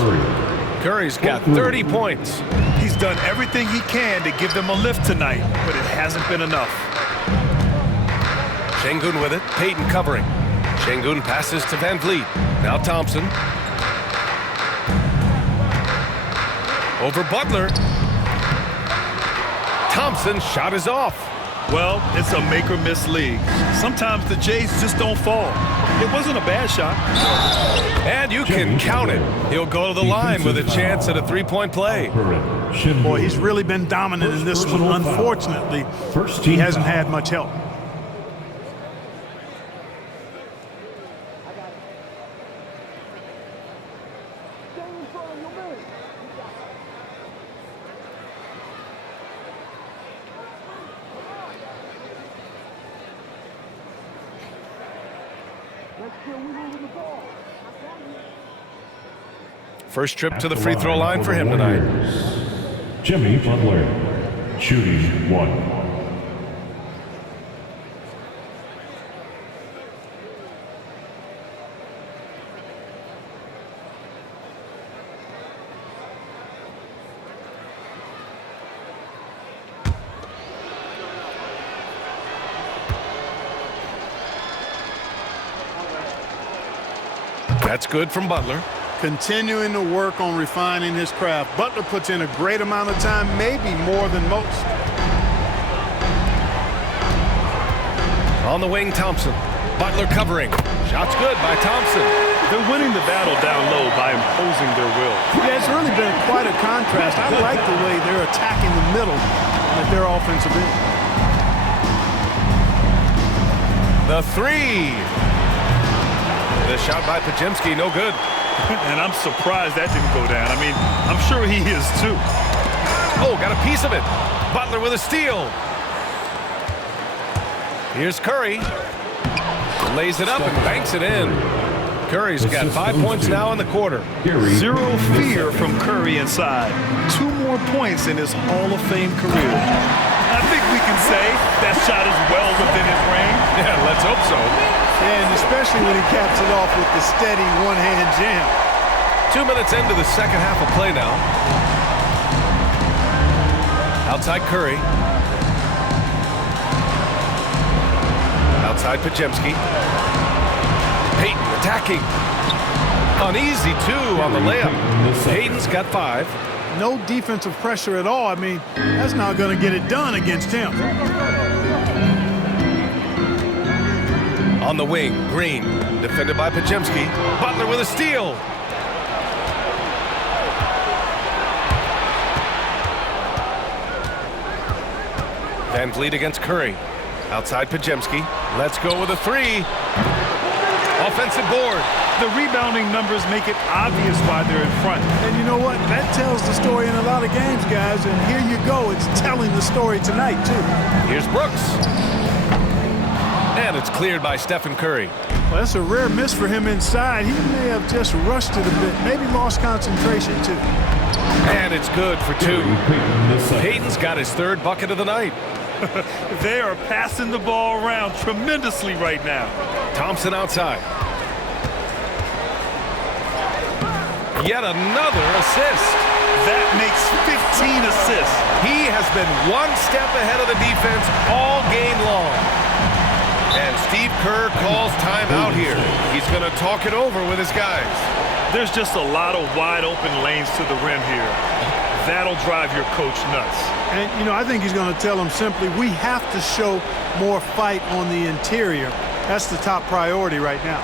Curry's got 30 points. He's done everything he can to give them a lift tonight, but it hasn't been enough. Şengün with it. Payton covering. Şengün passes to Van Vliet. Now Thompson. Over Butler. Thompson's shot is off. Well, it's a make-or-miss league. Sometimes the Jays just don't fall. It wasn't a bad shot. And you can count it. He'll go to the line with a chance at a three-point play. Boy, he's really been dominant in this one. Unfortunately, he hasn't had much help. First trip to the free throw line for him tonight. Jimmy Butler, shooting 1. That's good from Butler. Continuing to work on refining his craft. Butler puts in a great amount of time, maybe more than most. On the wing, Thompson. Butler covering. Shot's good by Thompson. They're winning the battle down low by imposing their will. Yeah, it's really been quite a contrast. I like the way they're attacking the middle at their offensive end. The 3. The shot by Podziemski, no good. And I'm surprised that didn't go down. I mean, I'm sure he is too. Oh, got a piece of it. Butler with a steal. Here's Curry. Lays it up and banks it in. Curry's got 5 points now in the quarter. Zero fear from Curry inside. 2 more points in his Hall of Fame career. I think we can say that shot is well within his range. Yeah, let's hope so. And especially when he caps it off with the steady one-hand jam. 2 minutes into the second half of play now. Outside Curry. Outside Podziemski. Payton attacking. An easy 2 on the layup. Hayden's got 5. No defensive pressure at all. I mean, that's not going to get it done against him. On the wing, Green, defended by Podziemski. Butler with a steal. Van Vliet against Curry. Outside Podziemski. Let's go with a 3. Offensive board. The rebounding numbers make it obvious why they're in front. And you know what? That tells the story in a lot of games, guys. And here you go. It's telling the story tonight, too. Here's Brooks. And it's cleared by Stephen Curry. Well, that's a rare miss for him inside. He may have just rushed it a bit. Maybe lost concentration, too. And it's good for 2. Hayden's got his 3rd bucket of the night. They are passing the ball around tremendously right now. Thompson outside. Yet another assist. That makes 15 assists. He has been one step ahead of the defense all game long. And Steve Kerr calls timeout here. He's going to talk it over with his guys. There's just a lot of wide open lanes to the rim here. That'll drive your coach nuts. And, you know, I think he's going to tell them simply, we have to show more fight on the interior. That's the top priority right now.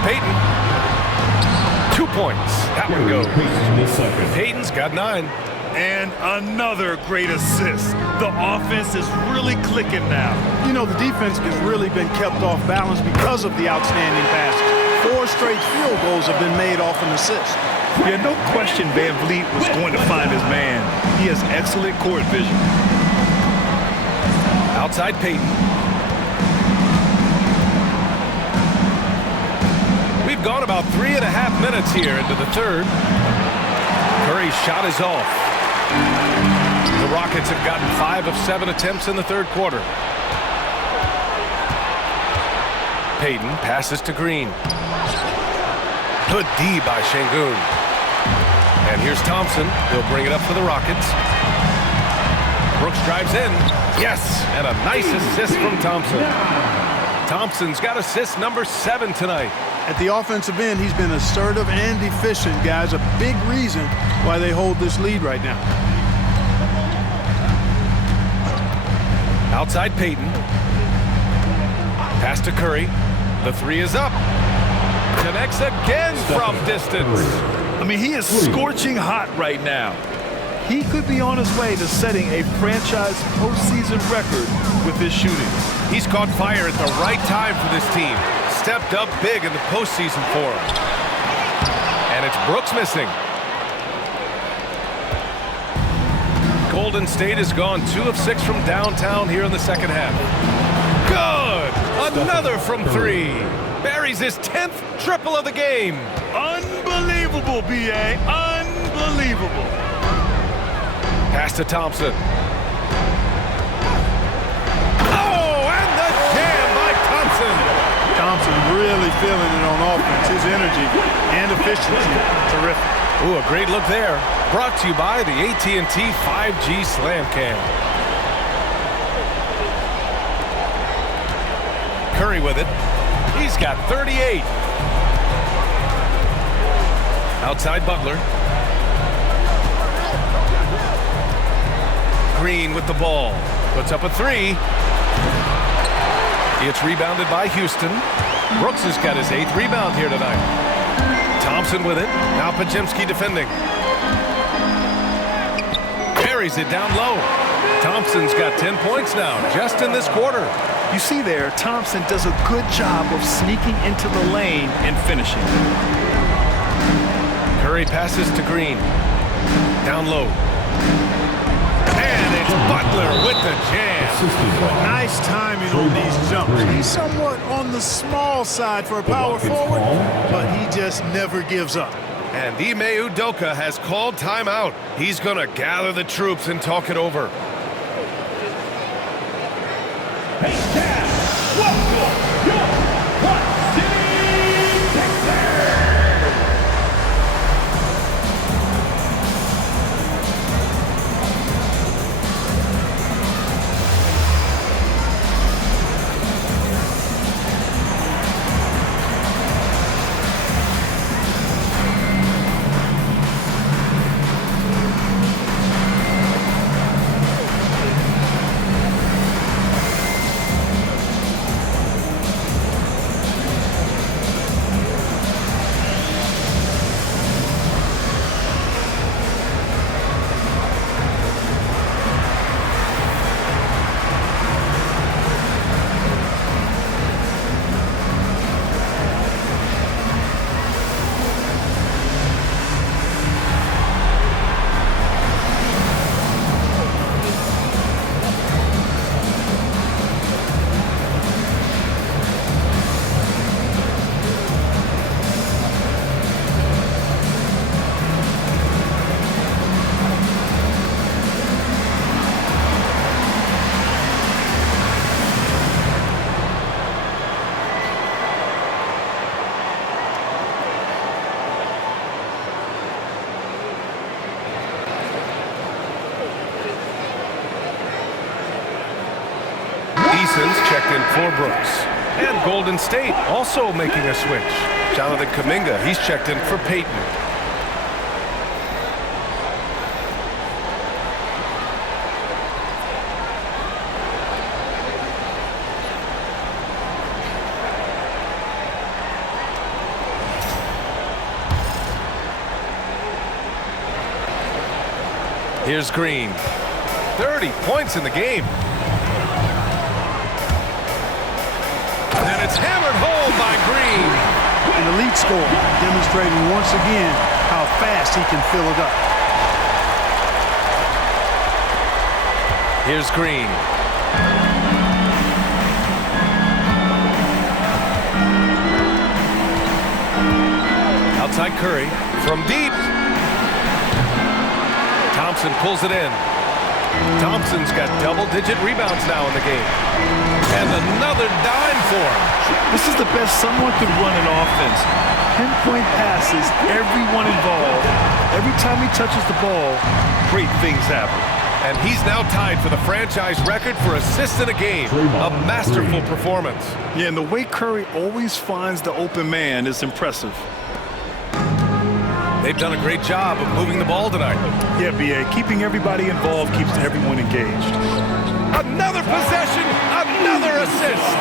Payton. 2 points. That one goes. Payton's got 9. And another great assist. The offense is really clicking now. You know, the defense has really been kept off balance because of the outstanding passes. 4 straight field goals have been made off an assist. Yeah, no question Van Vliet was going to find his man. He has excellent court vision. Outside Payton. We've gone about 3.5 minutes here into the 3rd. Curry's shot is off. The Rockets have gotten 5 of 7 attempts in the 3rd quarter. Payton passes to Green. Good D by Şengün. And here's Thompson. He'll bring it up for the Rockets. Brooks drives in. Yes, and a nice assist from Thompson. Thompson's got assist number 7 tonight. At the offensive end, he's been assertive and efficient, guys. A big reason why they hold this lead right now. Outside Payton. Pass to Curry. The 3 is up. Connects again from distance. I mean, he is scorching hot right now. He could be on his way to setting a franchise postseason record with his shooting. He's caught fire at the right time for this team. Stepped up big in the postseason for him. And it's Brooks missing. Golden State has gone 2 of 6 from downtown here in the second half. Good! Another from 3. Buries his 10th triple of the game. Unbelievable, B.A. Unbelievable. Pass to Thompson. Oh, and the jam by Thompson. Thompson really feeling it on offense. His energy and efficiency, terrific. Ooh, a great look there. Brought to you by the AT&T 5G Slam Cam. Curry with it. He's got 38. Outside Butler. Green with the ball. Puts up a 3. It's rebounded by Houston. Brooks has got his 8th rebound here tonight. Thompson with it. Now Podziemski defending. Buries it down low. Thompson's got 10 points now, just in this quarter. You see there, Thompson does a good job of sneaking into the lane and finishing. Curry passes to Green. Down low. And it's Butler with the jam. Nice timing on these jumps. He's somewhat on the small side for a power forward, but he just never gives up. And Ime Udoka has called timeout. He's going to gather the troops and talk it over. Hey, Cavs, welcome your Hot City Texans. Checked in for Brooks. And Golden State also making a switch. Jonathan Kuminga, he's checked in for Peyton. Here's Green. 30 points in the game. And it's hammered home by Green. An elite scorer, demonstrating once again how fast he can fill it up. Here's Green. Outside Curry from deep. Thompson pulls it in. Thompson's got double-digit rebounds now in the game. And another dime for him. This is the best someone could run an offense. Pinpoint passes, everyone involved. Every time he touches the ball, great things happen. And he's now tied for the franchise record for assists in a game. A masterful performance. Yeah, and the way Curry always finds the open man is impressive. They've done a great job of moving the ball tonight. Yeah, B.A., keeping everybody involved keeps everyone engaged. Another possession, another assist.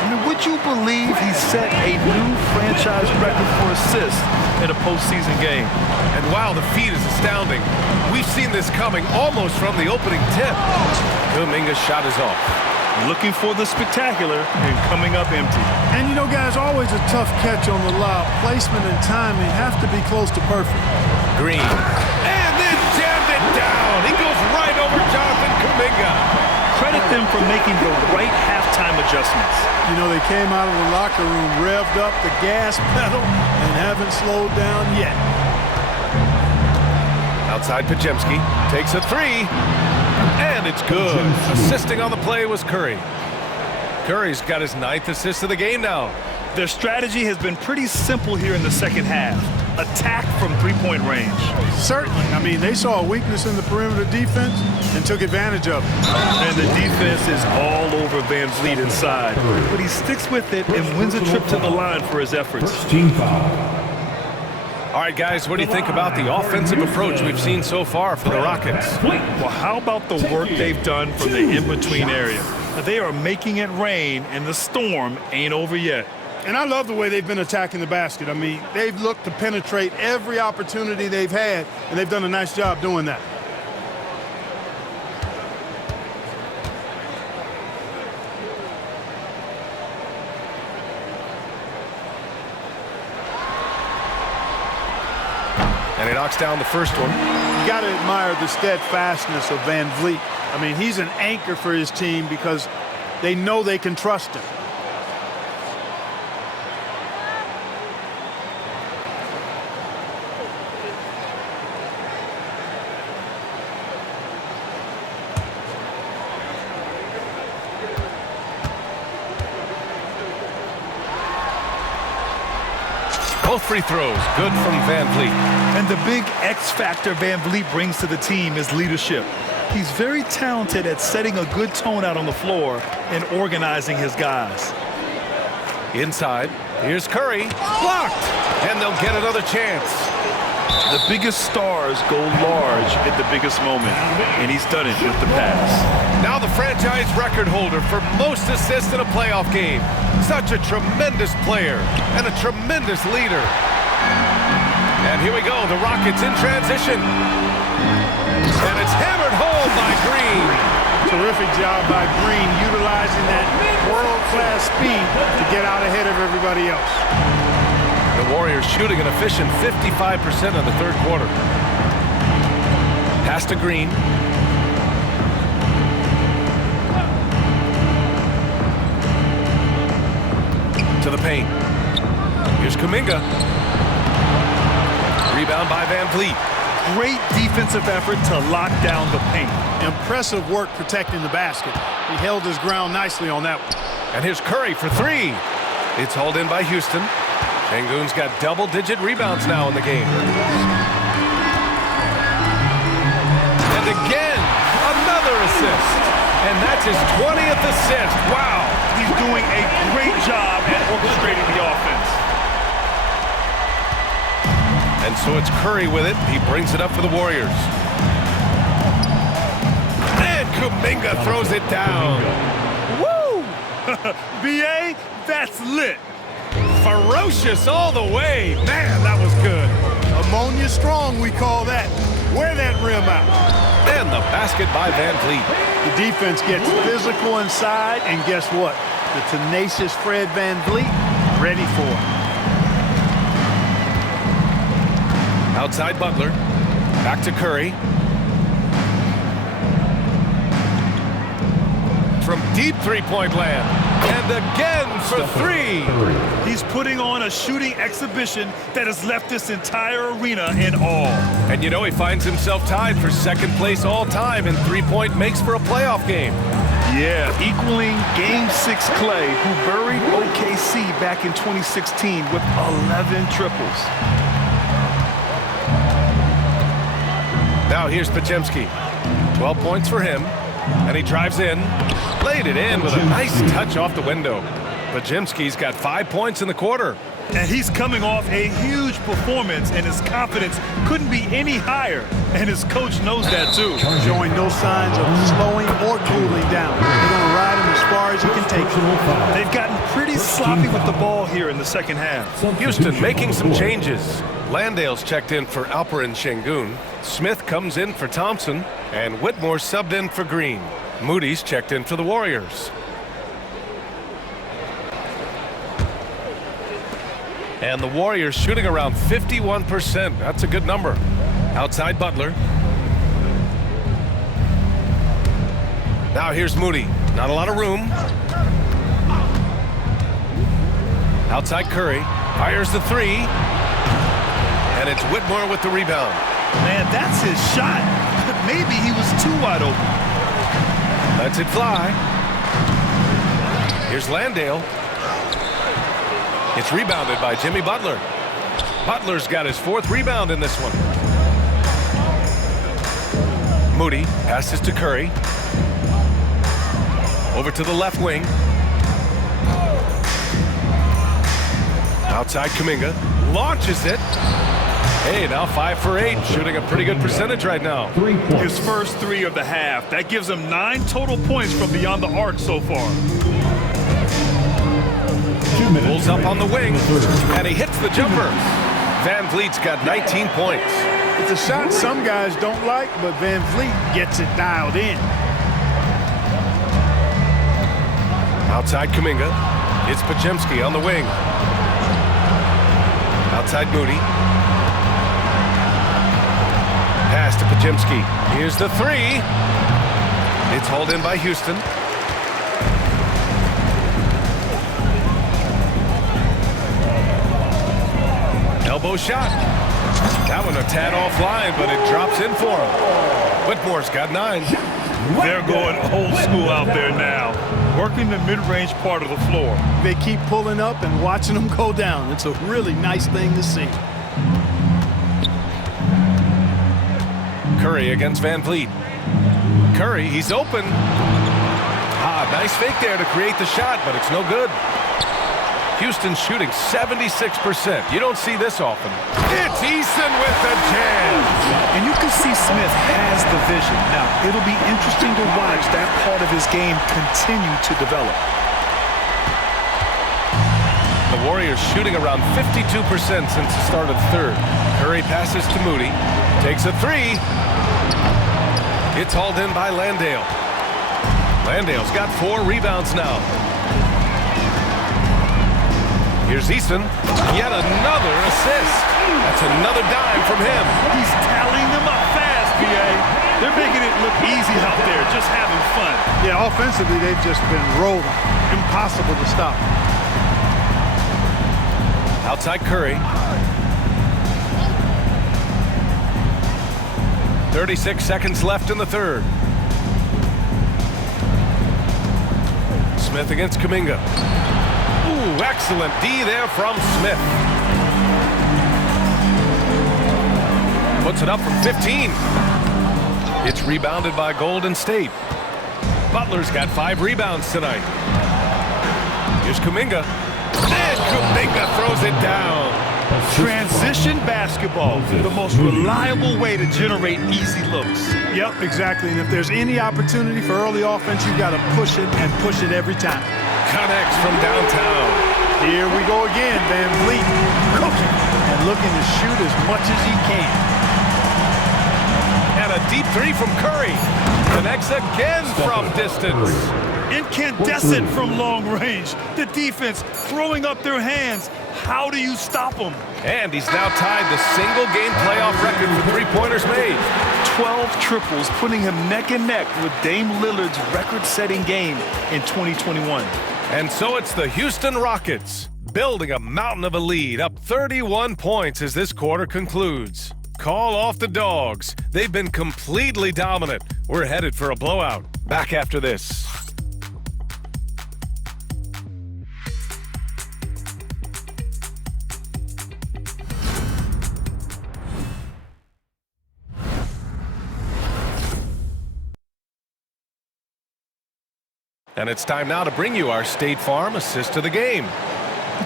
I mean, would you believe he set a new franchise record for assists in a postseason game? And wow, the feat is astounding. We've seen this coming almost from the opening tip. Kuminga's shot is off. looking for the spectacular and coming up empty. And you know, guys, always a tough catch on the lob. Placement and timing have to be close to perfect. Green. And then jammed it down. He goes right over Jonathan Kuminga. Credit them for making the right halftime adjustments. You know, they came out of the locker room, revved up the gas pedal, and haven't slowed down yet. Outside Podziemski takes a three, and it's good. Assisting on the play was Curry. Curry's got his 9th assist of the game now. Their strategy has been pretty simple here in the second half. Attack from three-point range. Certainly. I mean, they saw a weakness in the perimeter defense and took advantage of it. And the defense is all over Van Vliet inside. But he sticks with it and wins a trip to the line for his efforts. First team foul. All right, guys, what do you think about the offensive approach we've seen so far for the Rockets? Well, how about the work they've done from the in-between area? They are making it rain, and the storm ain't over yet. And I love the way they've been attacking the basket. I mean, they've looked to penetrate every opportunity they've had, and they've done a nice job doing that. And he knocks down the first one. You got to admire the steadfastness of Van Vliet. I mean, he's an anchor for his team because they know they can trust him. Both free throws, good from Van Vliet. And the big X factor Van Vliet brings to the team is leadership. He's very talented at setting a good tone out on the floor and organizing his guys. Inside, here's Curry, blocked, and they'll get another chance. The biggest stars go large at the biggest moment, and he's done it with the pass. Now the franchise record holder for most assists in a playoff game. Such a tremendous player and a tremendous leader. And here we go, the Rockets in transition. And it's hammered home by Green. Terrific job by Green, utilizing that world-class speed to get out ahead of everybody else. The Warriors shooting an efficient 55% in the third quarter. Pass to Green. To the paint. Here's Kuminga. Rebound by Van Vliet. Great defensive effort to lock down the paint. Impressive work protecting the basket. He held his ground nicely on that one. And here's Curry for three. It's hauled in by Houston. Sengun's got double-digit rebounds now in the game. And again, another assist. And that's his 20th assist. Wow. He's doing a great job at orchestrating the offense. And so it's Curry with it. He brings it up for the Warriors. And Kuminga throws it down. Woo! B.A., that's lit. Ferocious all the way. Man, that was good. Ammonia strong, we call that. Wear that rim out. And the basket by Van Vliet. The defense gets physical inside, and guess what? The tenacious Fred Van Vliet ready for it. Outside Butler. Back to Curry. From deep three-point land. And again for three. He's putting on a shooting exhibition that has left this entire arena in awe. And you know, he finds himself tied for second place all time in three-point makes for a playoff game. Yeah, equaling Game 6 Clay, who buried OKC back in 2016 with 11 triples. Now here's Podziemski. 12 points for him. And he drives in, laid it in with a nice touch off the window. Podziemski's got 5 points in the quarter. And he's coming off a huge performance, and his confidence couldn't be any higher. And his coach knows that, too. Showing no signs of slowing or cooling down. They're going to ride him as far as he can take him. They've gotten pretty sloppy with the ball here in the second half. Houston making some changes. Landale's checked in for Alperen Sengun. Smith comes in for Thompson. And Whitmore subbed in for Green. Moody's checked in for the Warriors. And the Warriors shooting around 51%. That's a good number. Outside Butler. Now here's Moody. Not a lot of room. Outside Curry. Fires the three. And it's Whitmore with the rebound. Man, that's his shot. Maybe he was too wide open. Lets it fly. Here's Landale. It's rebounded by Jimmy Butler. Butler's got his 4th rebound in this one. Moody passes to Curry. Over to the left wing. Outside Kuminga. Launches it. Hey, now 5 for 8. Shooting a pretty good percentage right now. His first 3 of the half. That gives him 9 total points from beyond the arc so far. Pulls up on the wing, and he hits the jumper. Van Vliet's got 19 points. It's a shot some guys don't like, but Van Vliet gets it dialed in. Outside Kuminga. It's Podziemski on the wing. Outside Moody. Pass to Podziemski. Here's the 3. It's hauled in by Houston. Elbow shot. That one a tad offline, but it drops in for him. Whitmore's got 9. They're going old school out there now, working the mid-range part of the floor. They keep pulling up and watching them go down. It's a really nice thing to see. Curry against Van Vliet. Curry, he's open. Nice fake there to create the shot, but it's no good. Houston shooting 76%. You don't see this often. It's Eason with the jam. And you can see Smith has the vision. Now, it'll be interesting to watch that part of his game continue to develop. The Warriors shooting around 52% since the start of the 3rd. Curry passes to Moody. Takes a 3. It's hauled in by Landale. Landale's got 4 rebounds now. Here's Eason. Yet another assist. That's another dime from him. He's tallying them up fast, B.A. They're making it look easy out there, just having fun. Yeah, offensively, they've just been rolling. Impossible to stop. Outside Curry. 36 seconds left in the 3rd. Smith against Kuminga. Ooh, excellent D there from Smith. Puts it up from 15. It's rebounded by Golden State. Butler's got 5 rebounds tonight. Here's Kuminga. And Kuminga throws it down. Transition basketball, the most reliable way to generate easy looks. Yep, exactly. And if there's any opportunity for early offense, you've got to push it and push it every time. Connects from downtown. Here we go again. Van Vliet cooking and looking to shoot as much as he can. And a deep 3 from Curry. Connects again from distance. Incandescent from long range. The defense throwing up their hands. How do you stop him? And he's now tied the single-game playoff record for 3-pointers made. 12 triples, putting him neck and neck with Dame Lillard's record-setting game in 2021. And so it's the Houston Rockets, building a mountain of a lead, up 31 points as this quarter concludes. Call off the Dogs. They've been completely dominant. We're headed for a blowout. Back after this. And it's time now to bring you our State Farm assist of the game.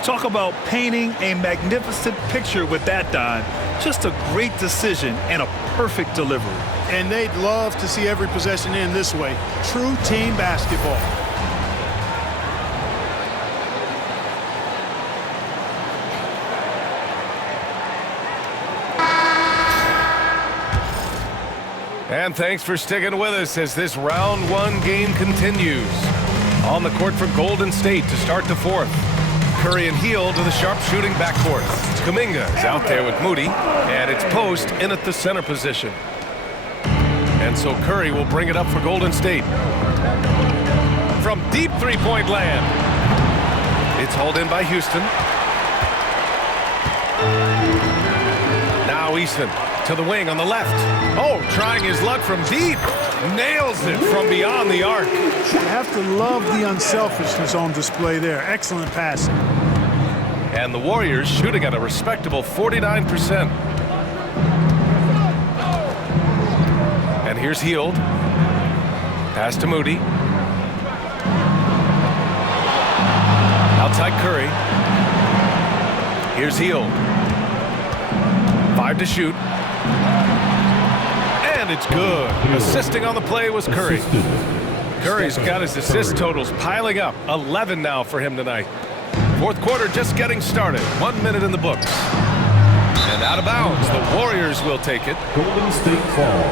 Talk about painting a magnificent picture with that dime. Just a great decision and a perfect delivery. And they'd love to see every possession end this way. True team basketball. And thanks for sticking with us as this round 1 game continues. On the court for Golden State to start the 4th. Curry and Hield to the sharpshooting backcourt. Kuminga is out there with Moody, and it's Post in at the center position. And so Curry will bring it up for Golden State. From deep three-point land. It's hauled in by Houston. Now Eason to the wing on the left. Oh, trying his luck from deep. Nails it from beyond the arc. You have to love the unselfishness on display there. Excellent passing. And the Warriors shooting at a respectable 49%. And here's Hield. Pass to Moody. Outside Curry. Here's Hield. 5 to shoot. And it's good. Assisting on the play was Curry. Curry's got his assist totals piling up. 11 now for him tonight. Fourth quarter just getting started. 1 minute in the books. And out of bounds, the Warriors will take it. Golden State ball.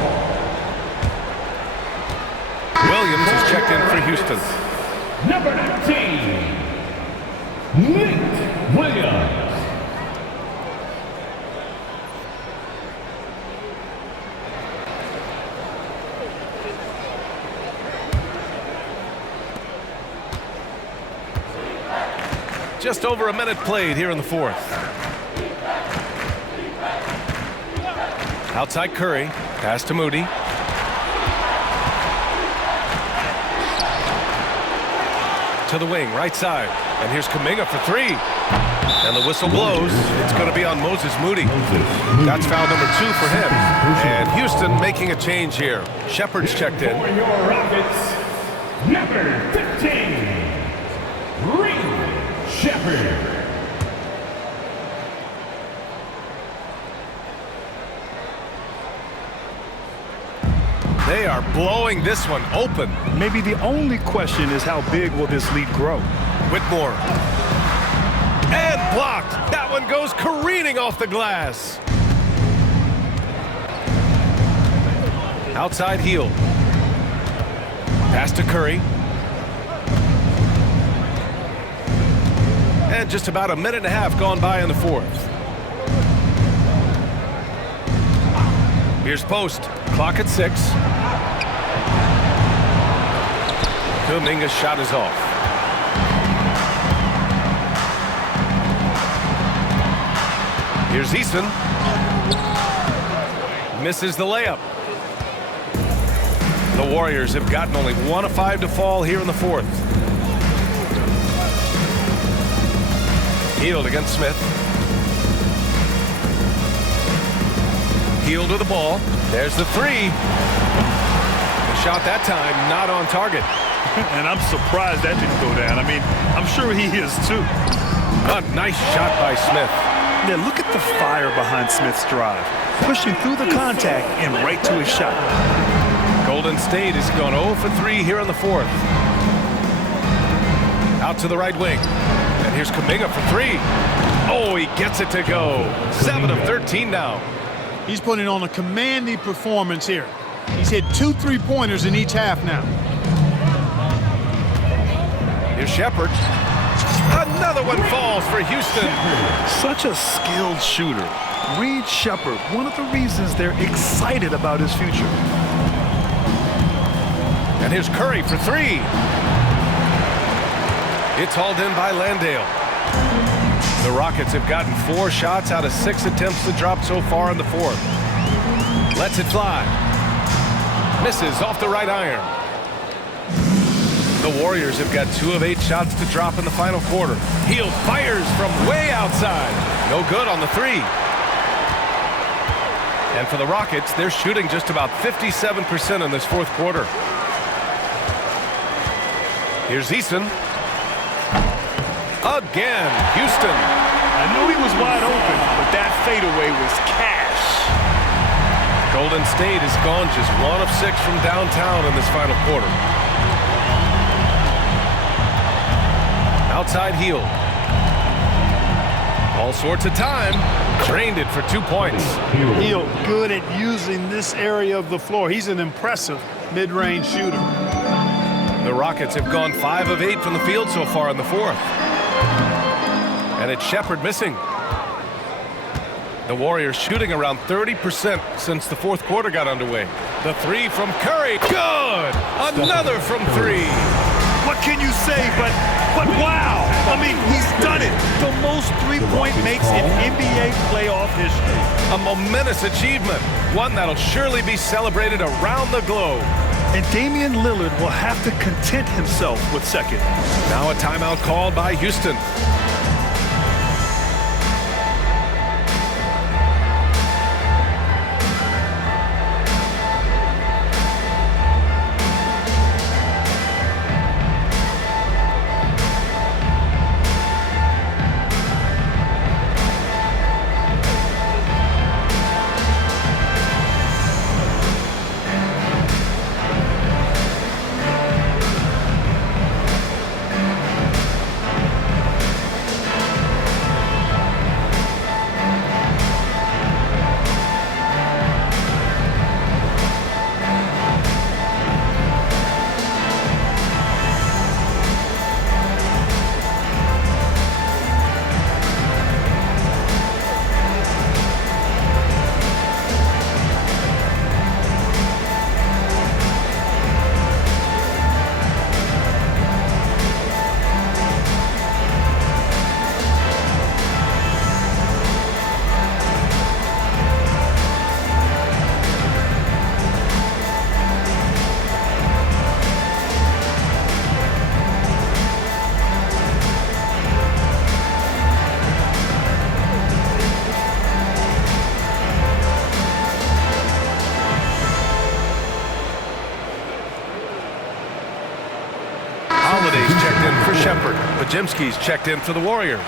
Williams is checked in for Houston. Number 19, Nate Williams. Just over a minute played here in the fourth. Outside Curry. Pass to Moody. To the wing, right side. And here's Kuminga for 3. And the whistle blows. It's going to be on Moses Moody. That's foul number 2 for him. And Houston making a change here. Shepard's checked in. For your Rockets, number 15, Green Shepard. They are blowing this one open. Maybe the only question is how big will this lead grow? Whitmore. And blocked. That one goes careening off the glass. Outside Hield. Pass to Curry. And just about a minute and a half gone by in the fourth. Here's Post. Clock at 6. Kuminga's shot is off. Here's Eason. Misses the layup. The Warriors have gotten only 1 of 5 to fall here in the fourth. Hield against Smith. Hield with the ball. There's the 3. The shot that time not on target. And I'm surprised that didn't go down. I mean, I'm sure he is too. A nice shot by Smith. Yeah, look at the fire behind Smith's drive. Pushing through the contact and right to his shot. Golden State has gone 0 for 3 here in the fourth. Out to the right wing. And here's Kuminga for 3. Oh, he gets it to go. 7 of 13 now. He's putting on a commanding performance here. He's hit 2 3-pointers in each half now. Here's Shepard. Another one falls for Houston. Such a skilled shooter. Reed Shepard, one of the reasons they're excited about his future. And here's Curry for 3. It's hauled in by Landale. The Rockets have gotten 4 shots out of 6 attempts to drop so far in the fourth. Lets it fly. Misses off the right iron. The Warriors have got 2 of 8 shots to drop in the final quarter. Hield fires from way outside. No good on the 3. And for the Rockets, they're shooting just about 57% in this fourth quarter. Here's Eason. Again, Houston. I knew he was wide open, but that fadeaway was cash. Golden State has gone just 1 of 6 from downtown in this final quarter. Outside Hield. All sorts of time. Drained it for 2 points. Hield good at using this area of the floor. He's an impressive mid-range shooter. The Rockets have gone 5 of 8 from the field so far in the fourth. And it's Shepherd missing. The Warriors shooting around 30% since the fourth quarter got underway. The three from Curry. Good! Another from three. What can you say but wow? I mean, he's done it. The most three-point makes in NBA playoff history. A momentous achievement. One that'll surely be celebrated around the globe. And Damian Lillard will have to content himself with second. Now a timeout called by Houston. Holiday's checked in for Shepherd. Podziemski's checked in for the Warriors.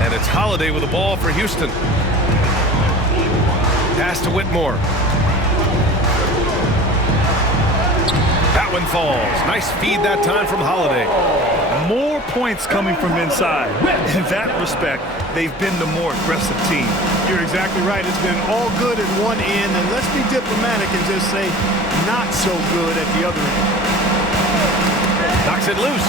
And it's Holiday with the ball for Houston. Pass to Whitmore. That one falls. Nice feed that time from Holiday. More points coming from inside. In that respect, they've been the more aggressive team. You're exactly right. It's been all good at one end, and let's be diplomatic and just say not so good at the other end. Knocks it loose.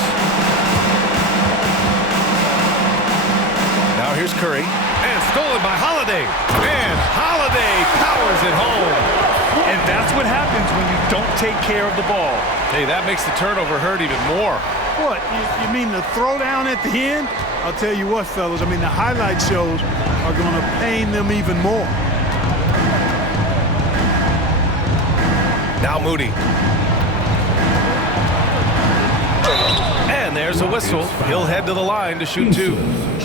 Now here's Curry. And stolen by Holiday. And Holiday powers it home. And that's what happens when you don't take care of the ball. Hey, that makes the turnover hurt even more. What, you mean the throwdown at the end? I'll tell you what, fellas, I mean the highlight shows are going to pain them even more. Now Moody. And there's a whistle. He'll head to the line to shoot two.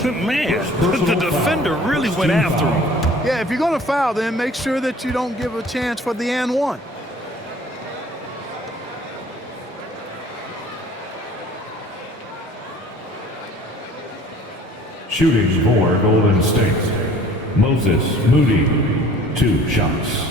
Man, the defender really went after him. Yeah, if you're going to foul, then make sure that you don't give a chance for the and one. Shooting for Golden State, Moses Moody, 2 shots.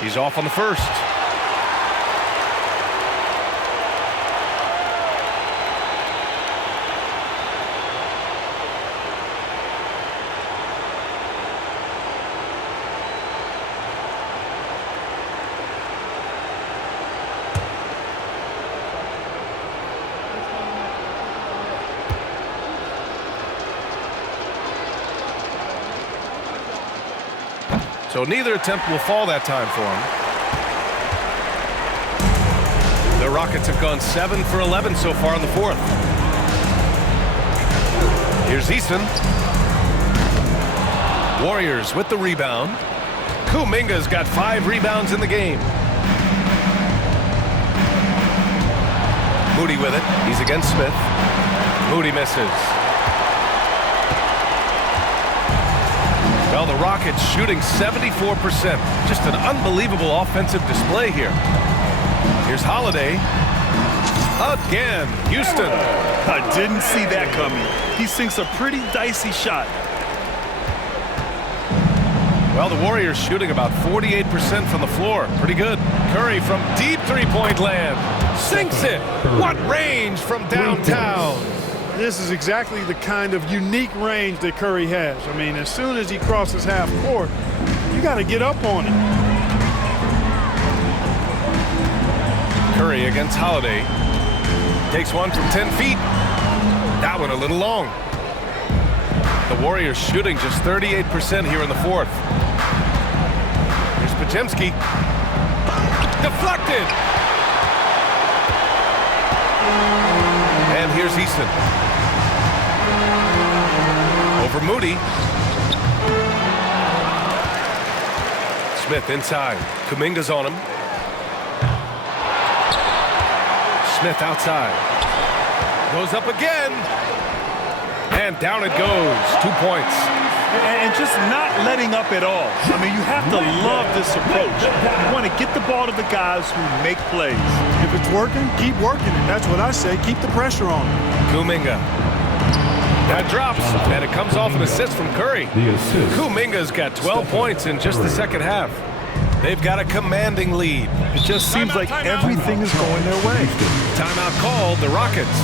He's off on the first. So neither attempt will fall that time for him. The Rockets have gone 7 for 11 so far in the fourth. Here's Easton. Warriors with the rebound. Kuminga's got 5 rebounds in the game. Moody with it. He's against Smith. Moody misses. Well, the Rockets shooting 74%. Just an unbelievable offensive display here. Here's Holiday. Again, Houston. I didn't see that coming. He sinks a pretty dicey shot. Well, the Warriors shooting about 48% from the floor. Pretty good. Curry from deep three-point land. Sinks it. What range from downtown. This is exactly the kind of unique range that Curry has. I mean, as soon as he crosses half court, you got to get up on it. Curry against Holiday. Takes one from 10 feet. That one a little long. The Warriors shooting just 38% here in the fourth. Here's Podziemski. Deflected. And here's Easton. Over Moody. Smith inside. Kuminga's on him. Smith outside. Goes up again. And down it goes. 2 points. And just not letting up at all. I mean, you have to love this approach. You want to get the ball to the guys who make plays. If it's working, keep working it. That's what I say. Keep the pressure on him. Kuminga. That drops, and it comes off an assist from Curry. Kuminga's got 12 points in just the second half. They've got a commanding lead. It just seems like everything is going their way. Timeout called, the Rockets.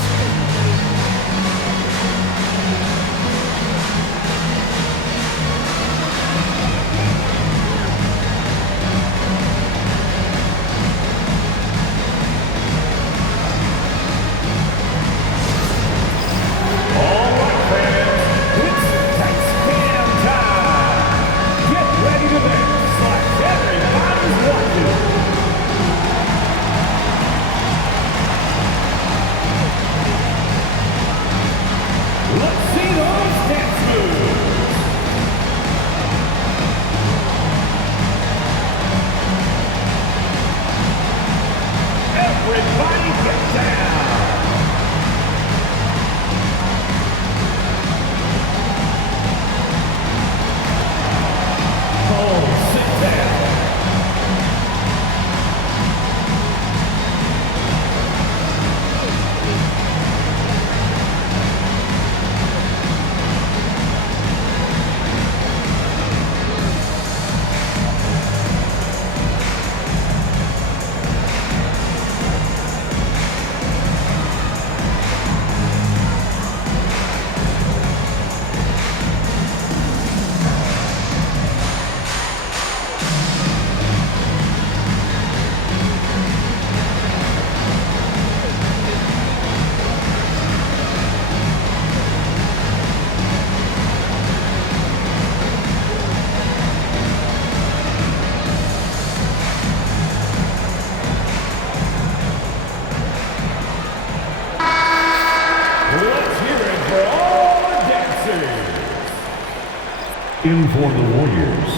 In for the Warriors,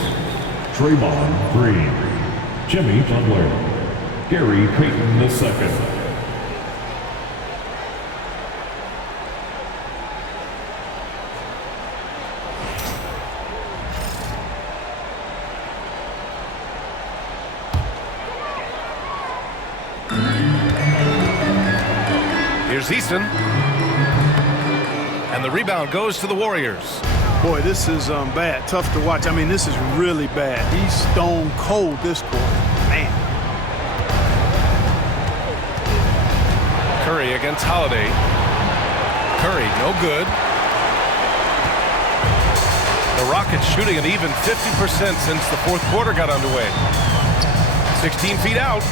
Draymond Green, Jimmy Butler, Gary Payton II. Here's Easton. And the rebound goes to the Warriors. Boy, this is bad. Tough to watch. I mean, this is really bad. He's stone cold this quarter. Man. Curry against Holiday. Curry, no good. The Rockets shooting an even 50% since the fourth quarter got underway. 16 feet out.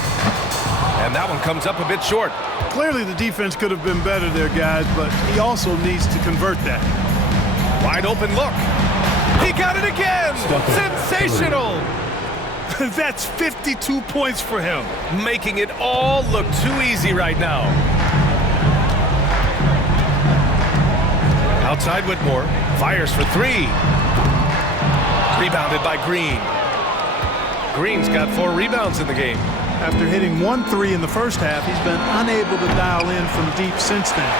And that one comes up a bit short. Clearly the defense could have been better there, guys, but he also needs to convert that. Wide open look. He got it again. Sensational. That's 52 points for him. Making it all look too easy right now. Outside Whitmore. Fires for three. Rebounded by Green. Green's got 4 rebounds in the game. After hitting 1 3 in the first half, he's been unable to dial in from deep since then.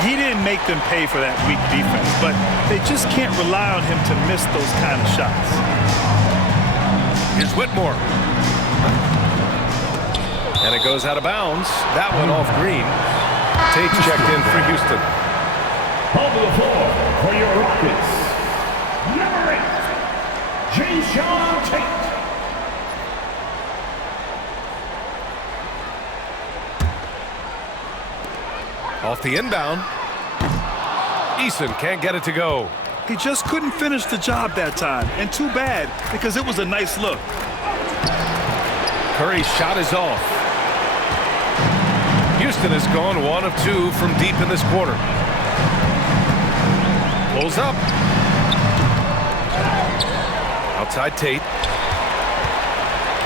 He didn't make them pay for that weak defense, but they just can't rely on him to miss those kind of shots. Here's Whitmore. And it goes out of bounds. That one off Green. Tate's checked in for Houston. On the floor for your Rockets, number 8, Jason Tate. Off the inbound. Eason can't get it to go. He just couldn't finish the job that time, and too bad, because it was a nice look. Curry's shot is off. Houston has gone 1 of 2 from deep in this quarter. Pulls up. Outside Tate.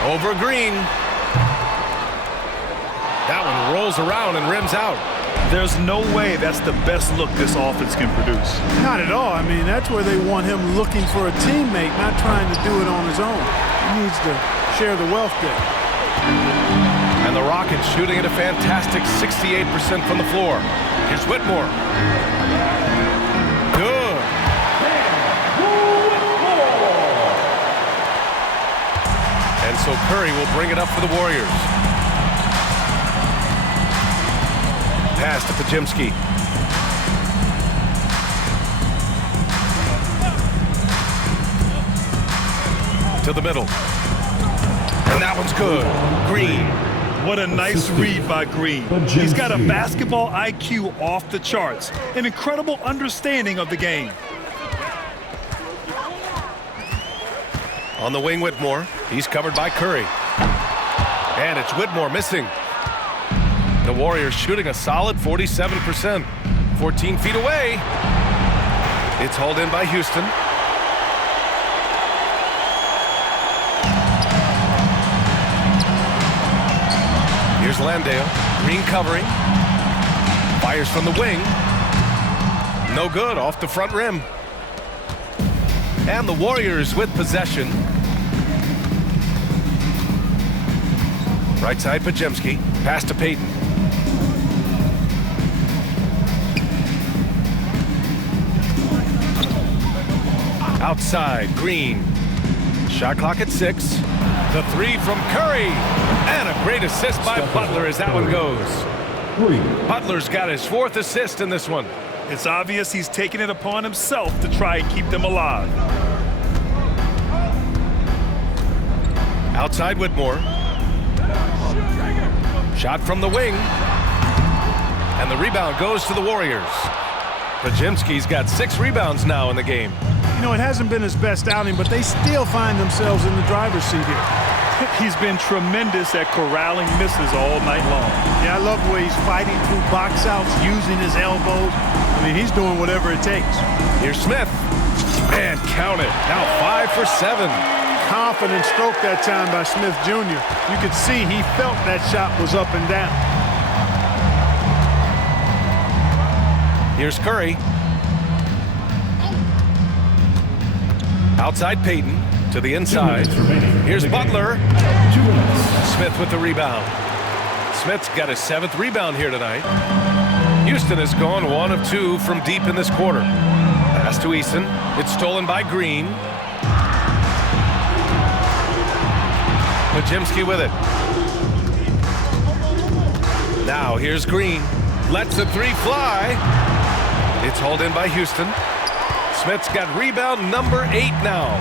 Over Green. That one rolls around and rims out. There's no way that's the best look this offense can produce. Not at all. I mean, that's where they want him looking for a teammate, not trying to do it on his own. He needs to share the wealth there. And the Rockets shooting at a fantastic 68% from the floor. Here's Whitmore. Good. And so Curry will bring it up for the Warriors. Pass to Podziemski. To the middle. And that one's good. Green. What a nice read by Green. He's got a basketball IQ off the charts. An incredible understanding of the game. On the wing, Whitmore. He's covered by Curry. And it's Whitmore missing. The Warriors shooting a solid 47%. 14 feet away. It's hauled in by Houston. Here's Landale. Green covering. Fires from the wing. No good, off the front rim. And the Warriors with possession. Right side, Podziemski. Pass to Payton. Outside, Green. Shot clock at 6. The 3 from Curry. And a great assist by Butler as that one goes. Butler's got his 4th assist in this one. It's obvious he's taking it upon himself to try and keep them alive. Outside Whitmore. Shot from the wing. And the rebound goes to the Warriors. Podziemski's got 6 rebounds now in the game. You know, it hasn't been his best outing, but they still find themselves in the driver's seat here. He's been tremendous at corralling misses all night long. Yeah, I love the way he's fighting through box outs, using his elbows. I mean, he's doing whatever it takes. Here's Smith. And count it. Now 5 for 7. Confident stroke that time by Smith Jr. You could see he felt that shot was up and down. Here's Curry. Outside Payton to the inside. Here's Butler. Smith with the rebound. Smith's got his 7th rebound here tonight. Houston has gone 1 of 2 from deep in this quarter. Pass to Eason. It's stolen by Green. Podziemski with it. Now here's Green. Lets the 3 fly. It's hauled in by Houston. Smith's got rebound number 8 now.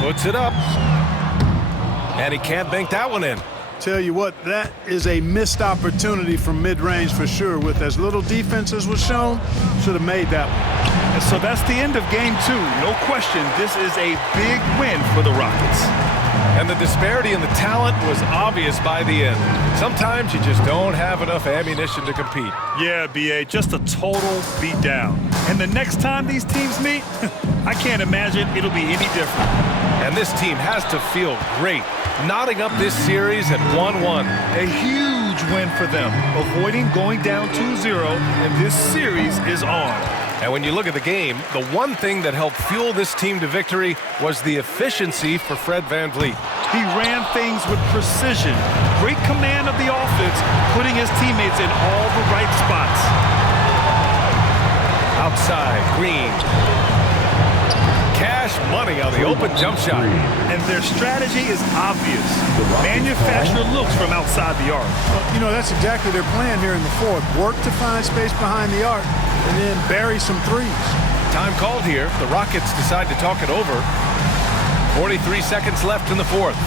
Puts it up. And he can't bank that one in. Tell you what, that is a missed opportunity from mid-range for sure. With as little defense as was shown, should have made that one. And so that's the end of game 2. No question, this is a big win for the Rockets. And the disparity in the talent was obvious by the end. Sometimes you just don't have enough ammunition to compete. Yeah, B.A., just a total beatdown. And the next time these teams meet, I can't imagine it'll be any different. And this team has to feel great, knotting up this series at 1-1. A huge win for them, avoiding going down 2-0, and this series is on. And when you look at the game, the one thing that helped fuel this team to victory was the efficiency for Fred VanVleet. He ran things with precision. Great command of the offense, putting his teammates in all the right spots. Outside, Green. Cash money on the open jump shot. And their strategy is obvious. Manufacture looks from outside the arc. You know, that's exactly their plan here in the fourth. Work to find space behind the arc and then bury some threes. Time called here. The Rockets decide to talk it over. 43 seconds left in the fourth.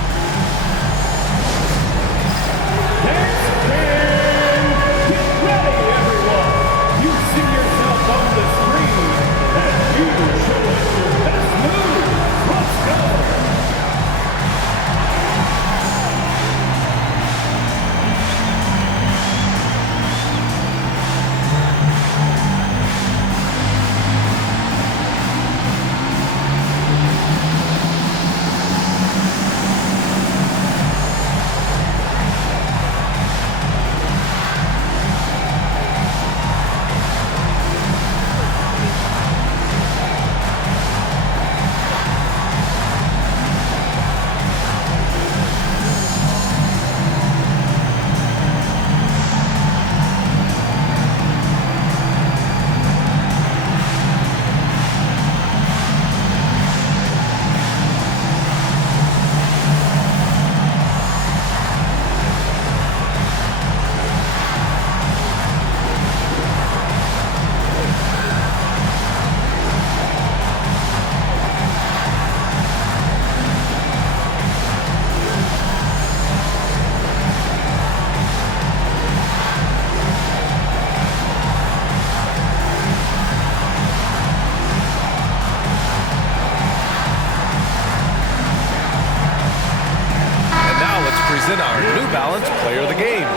Our New Balance player of the game,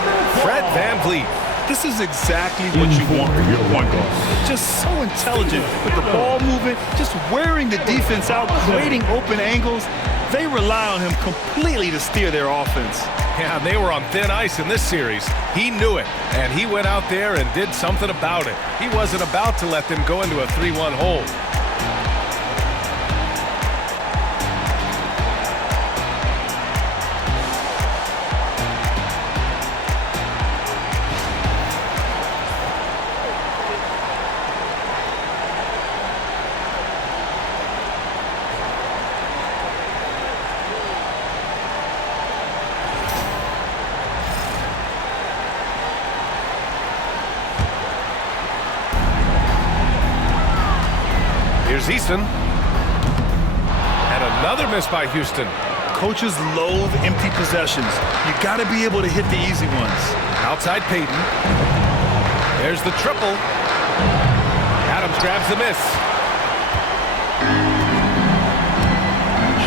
Fred VanVleet. This is exactly what you want from your point guard. Just so intelligent with the ball movement, just wearing the defense out, creating open angles. They rely on him completely to steer their offense. Yeah, they were on thin ice in this series. He knew it, and he went out there and did something about it. He wasn't about to let them go into a 3-1 hole. Here's Easton. And another miss by Houston. Coaches loathe empty possessions. You got to be able to hit the easy ones. Outside Payton. There's the triple. Adams grabs the miss.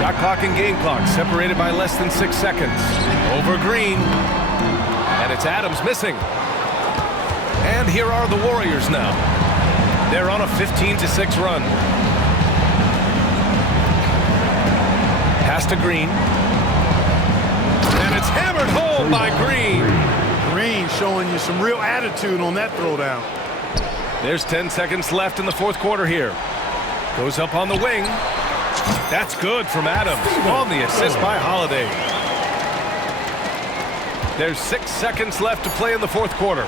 Shot clock and game clock separated by less than 6 seconds. Over Green. And it's Adams missing. And here are the Warriors now. They're on a 15-6 run. Pass to Green. And it's hammered home by Green. Green showing you some real attitude on that throwdown. There's 10 seconds left in the fourth quarter here. Goes up on the wing. That's good from Adams on the assist by Holiday. There's 6 seconds left to play in the fourth quarter.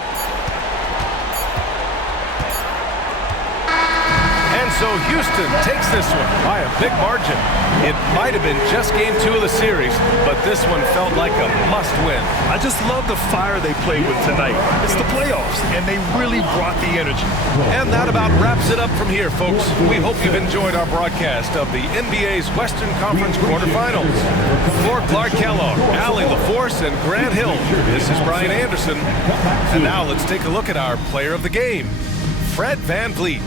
And so Houston takes this one by a big margin. It might have been just game 2 of the series, but this one felt like a must-win. I just love the fire they played with tonight. It's the playoffs, and they really brought the energy. And that about wraps it up from here, folks. We hope you've enjoyed our broadcast of the NBA's Western Conference quarterfinals. For Clark Kellogg, Allie LaForce, and Grant Hill, this is Brian Anderson. And now let's take a look at our player of the game, Fred VanVleet.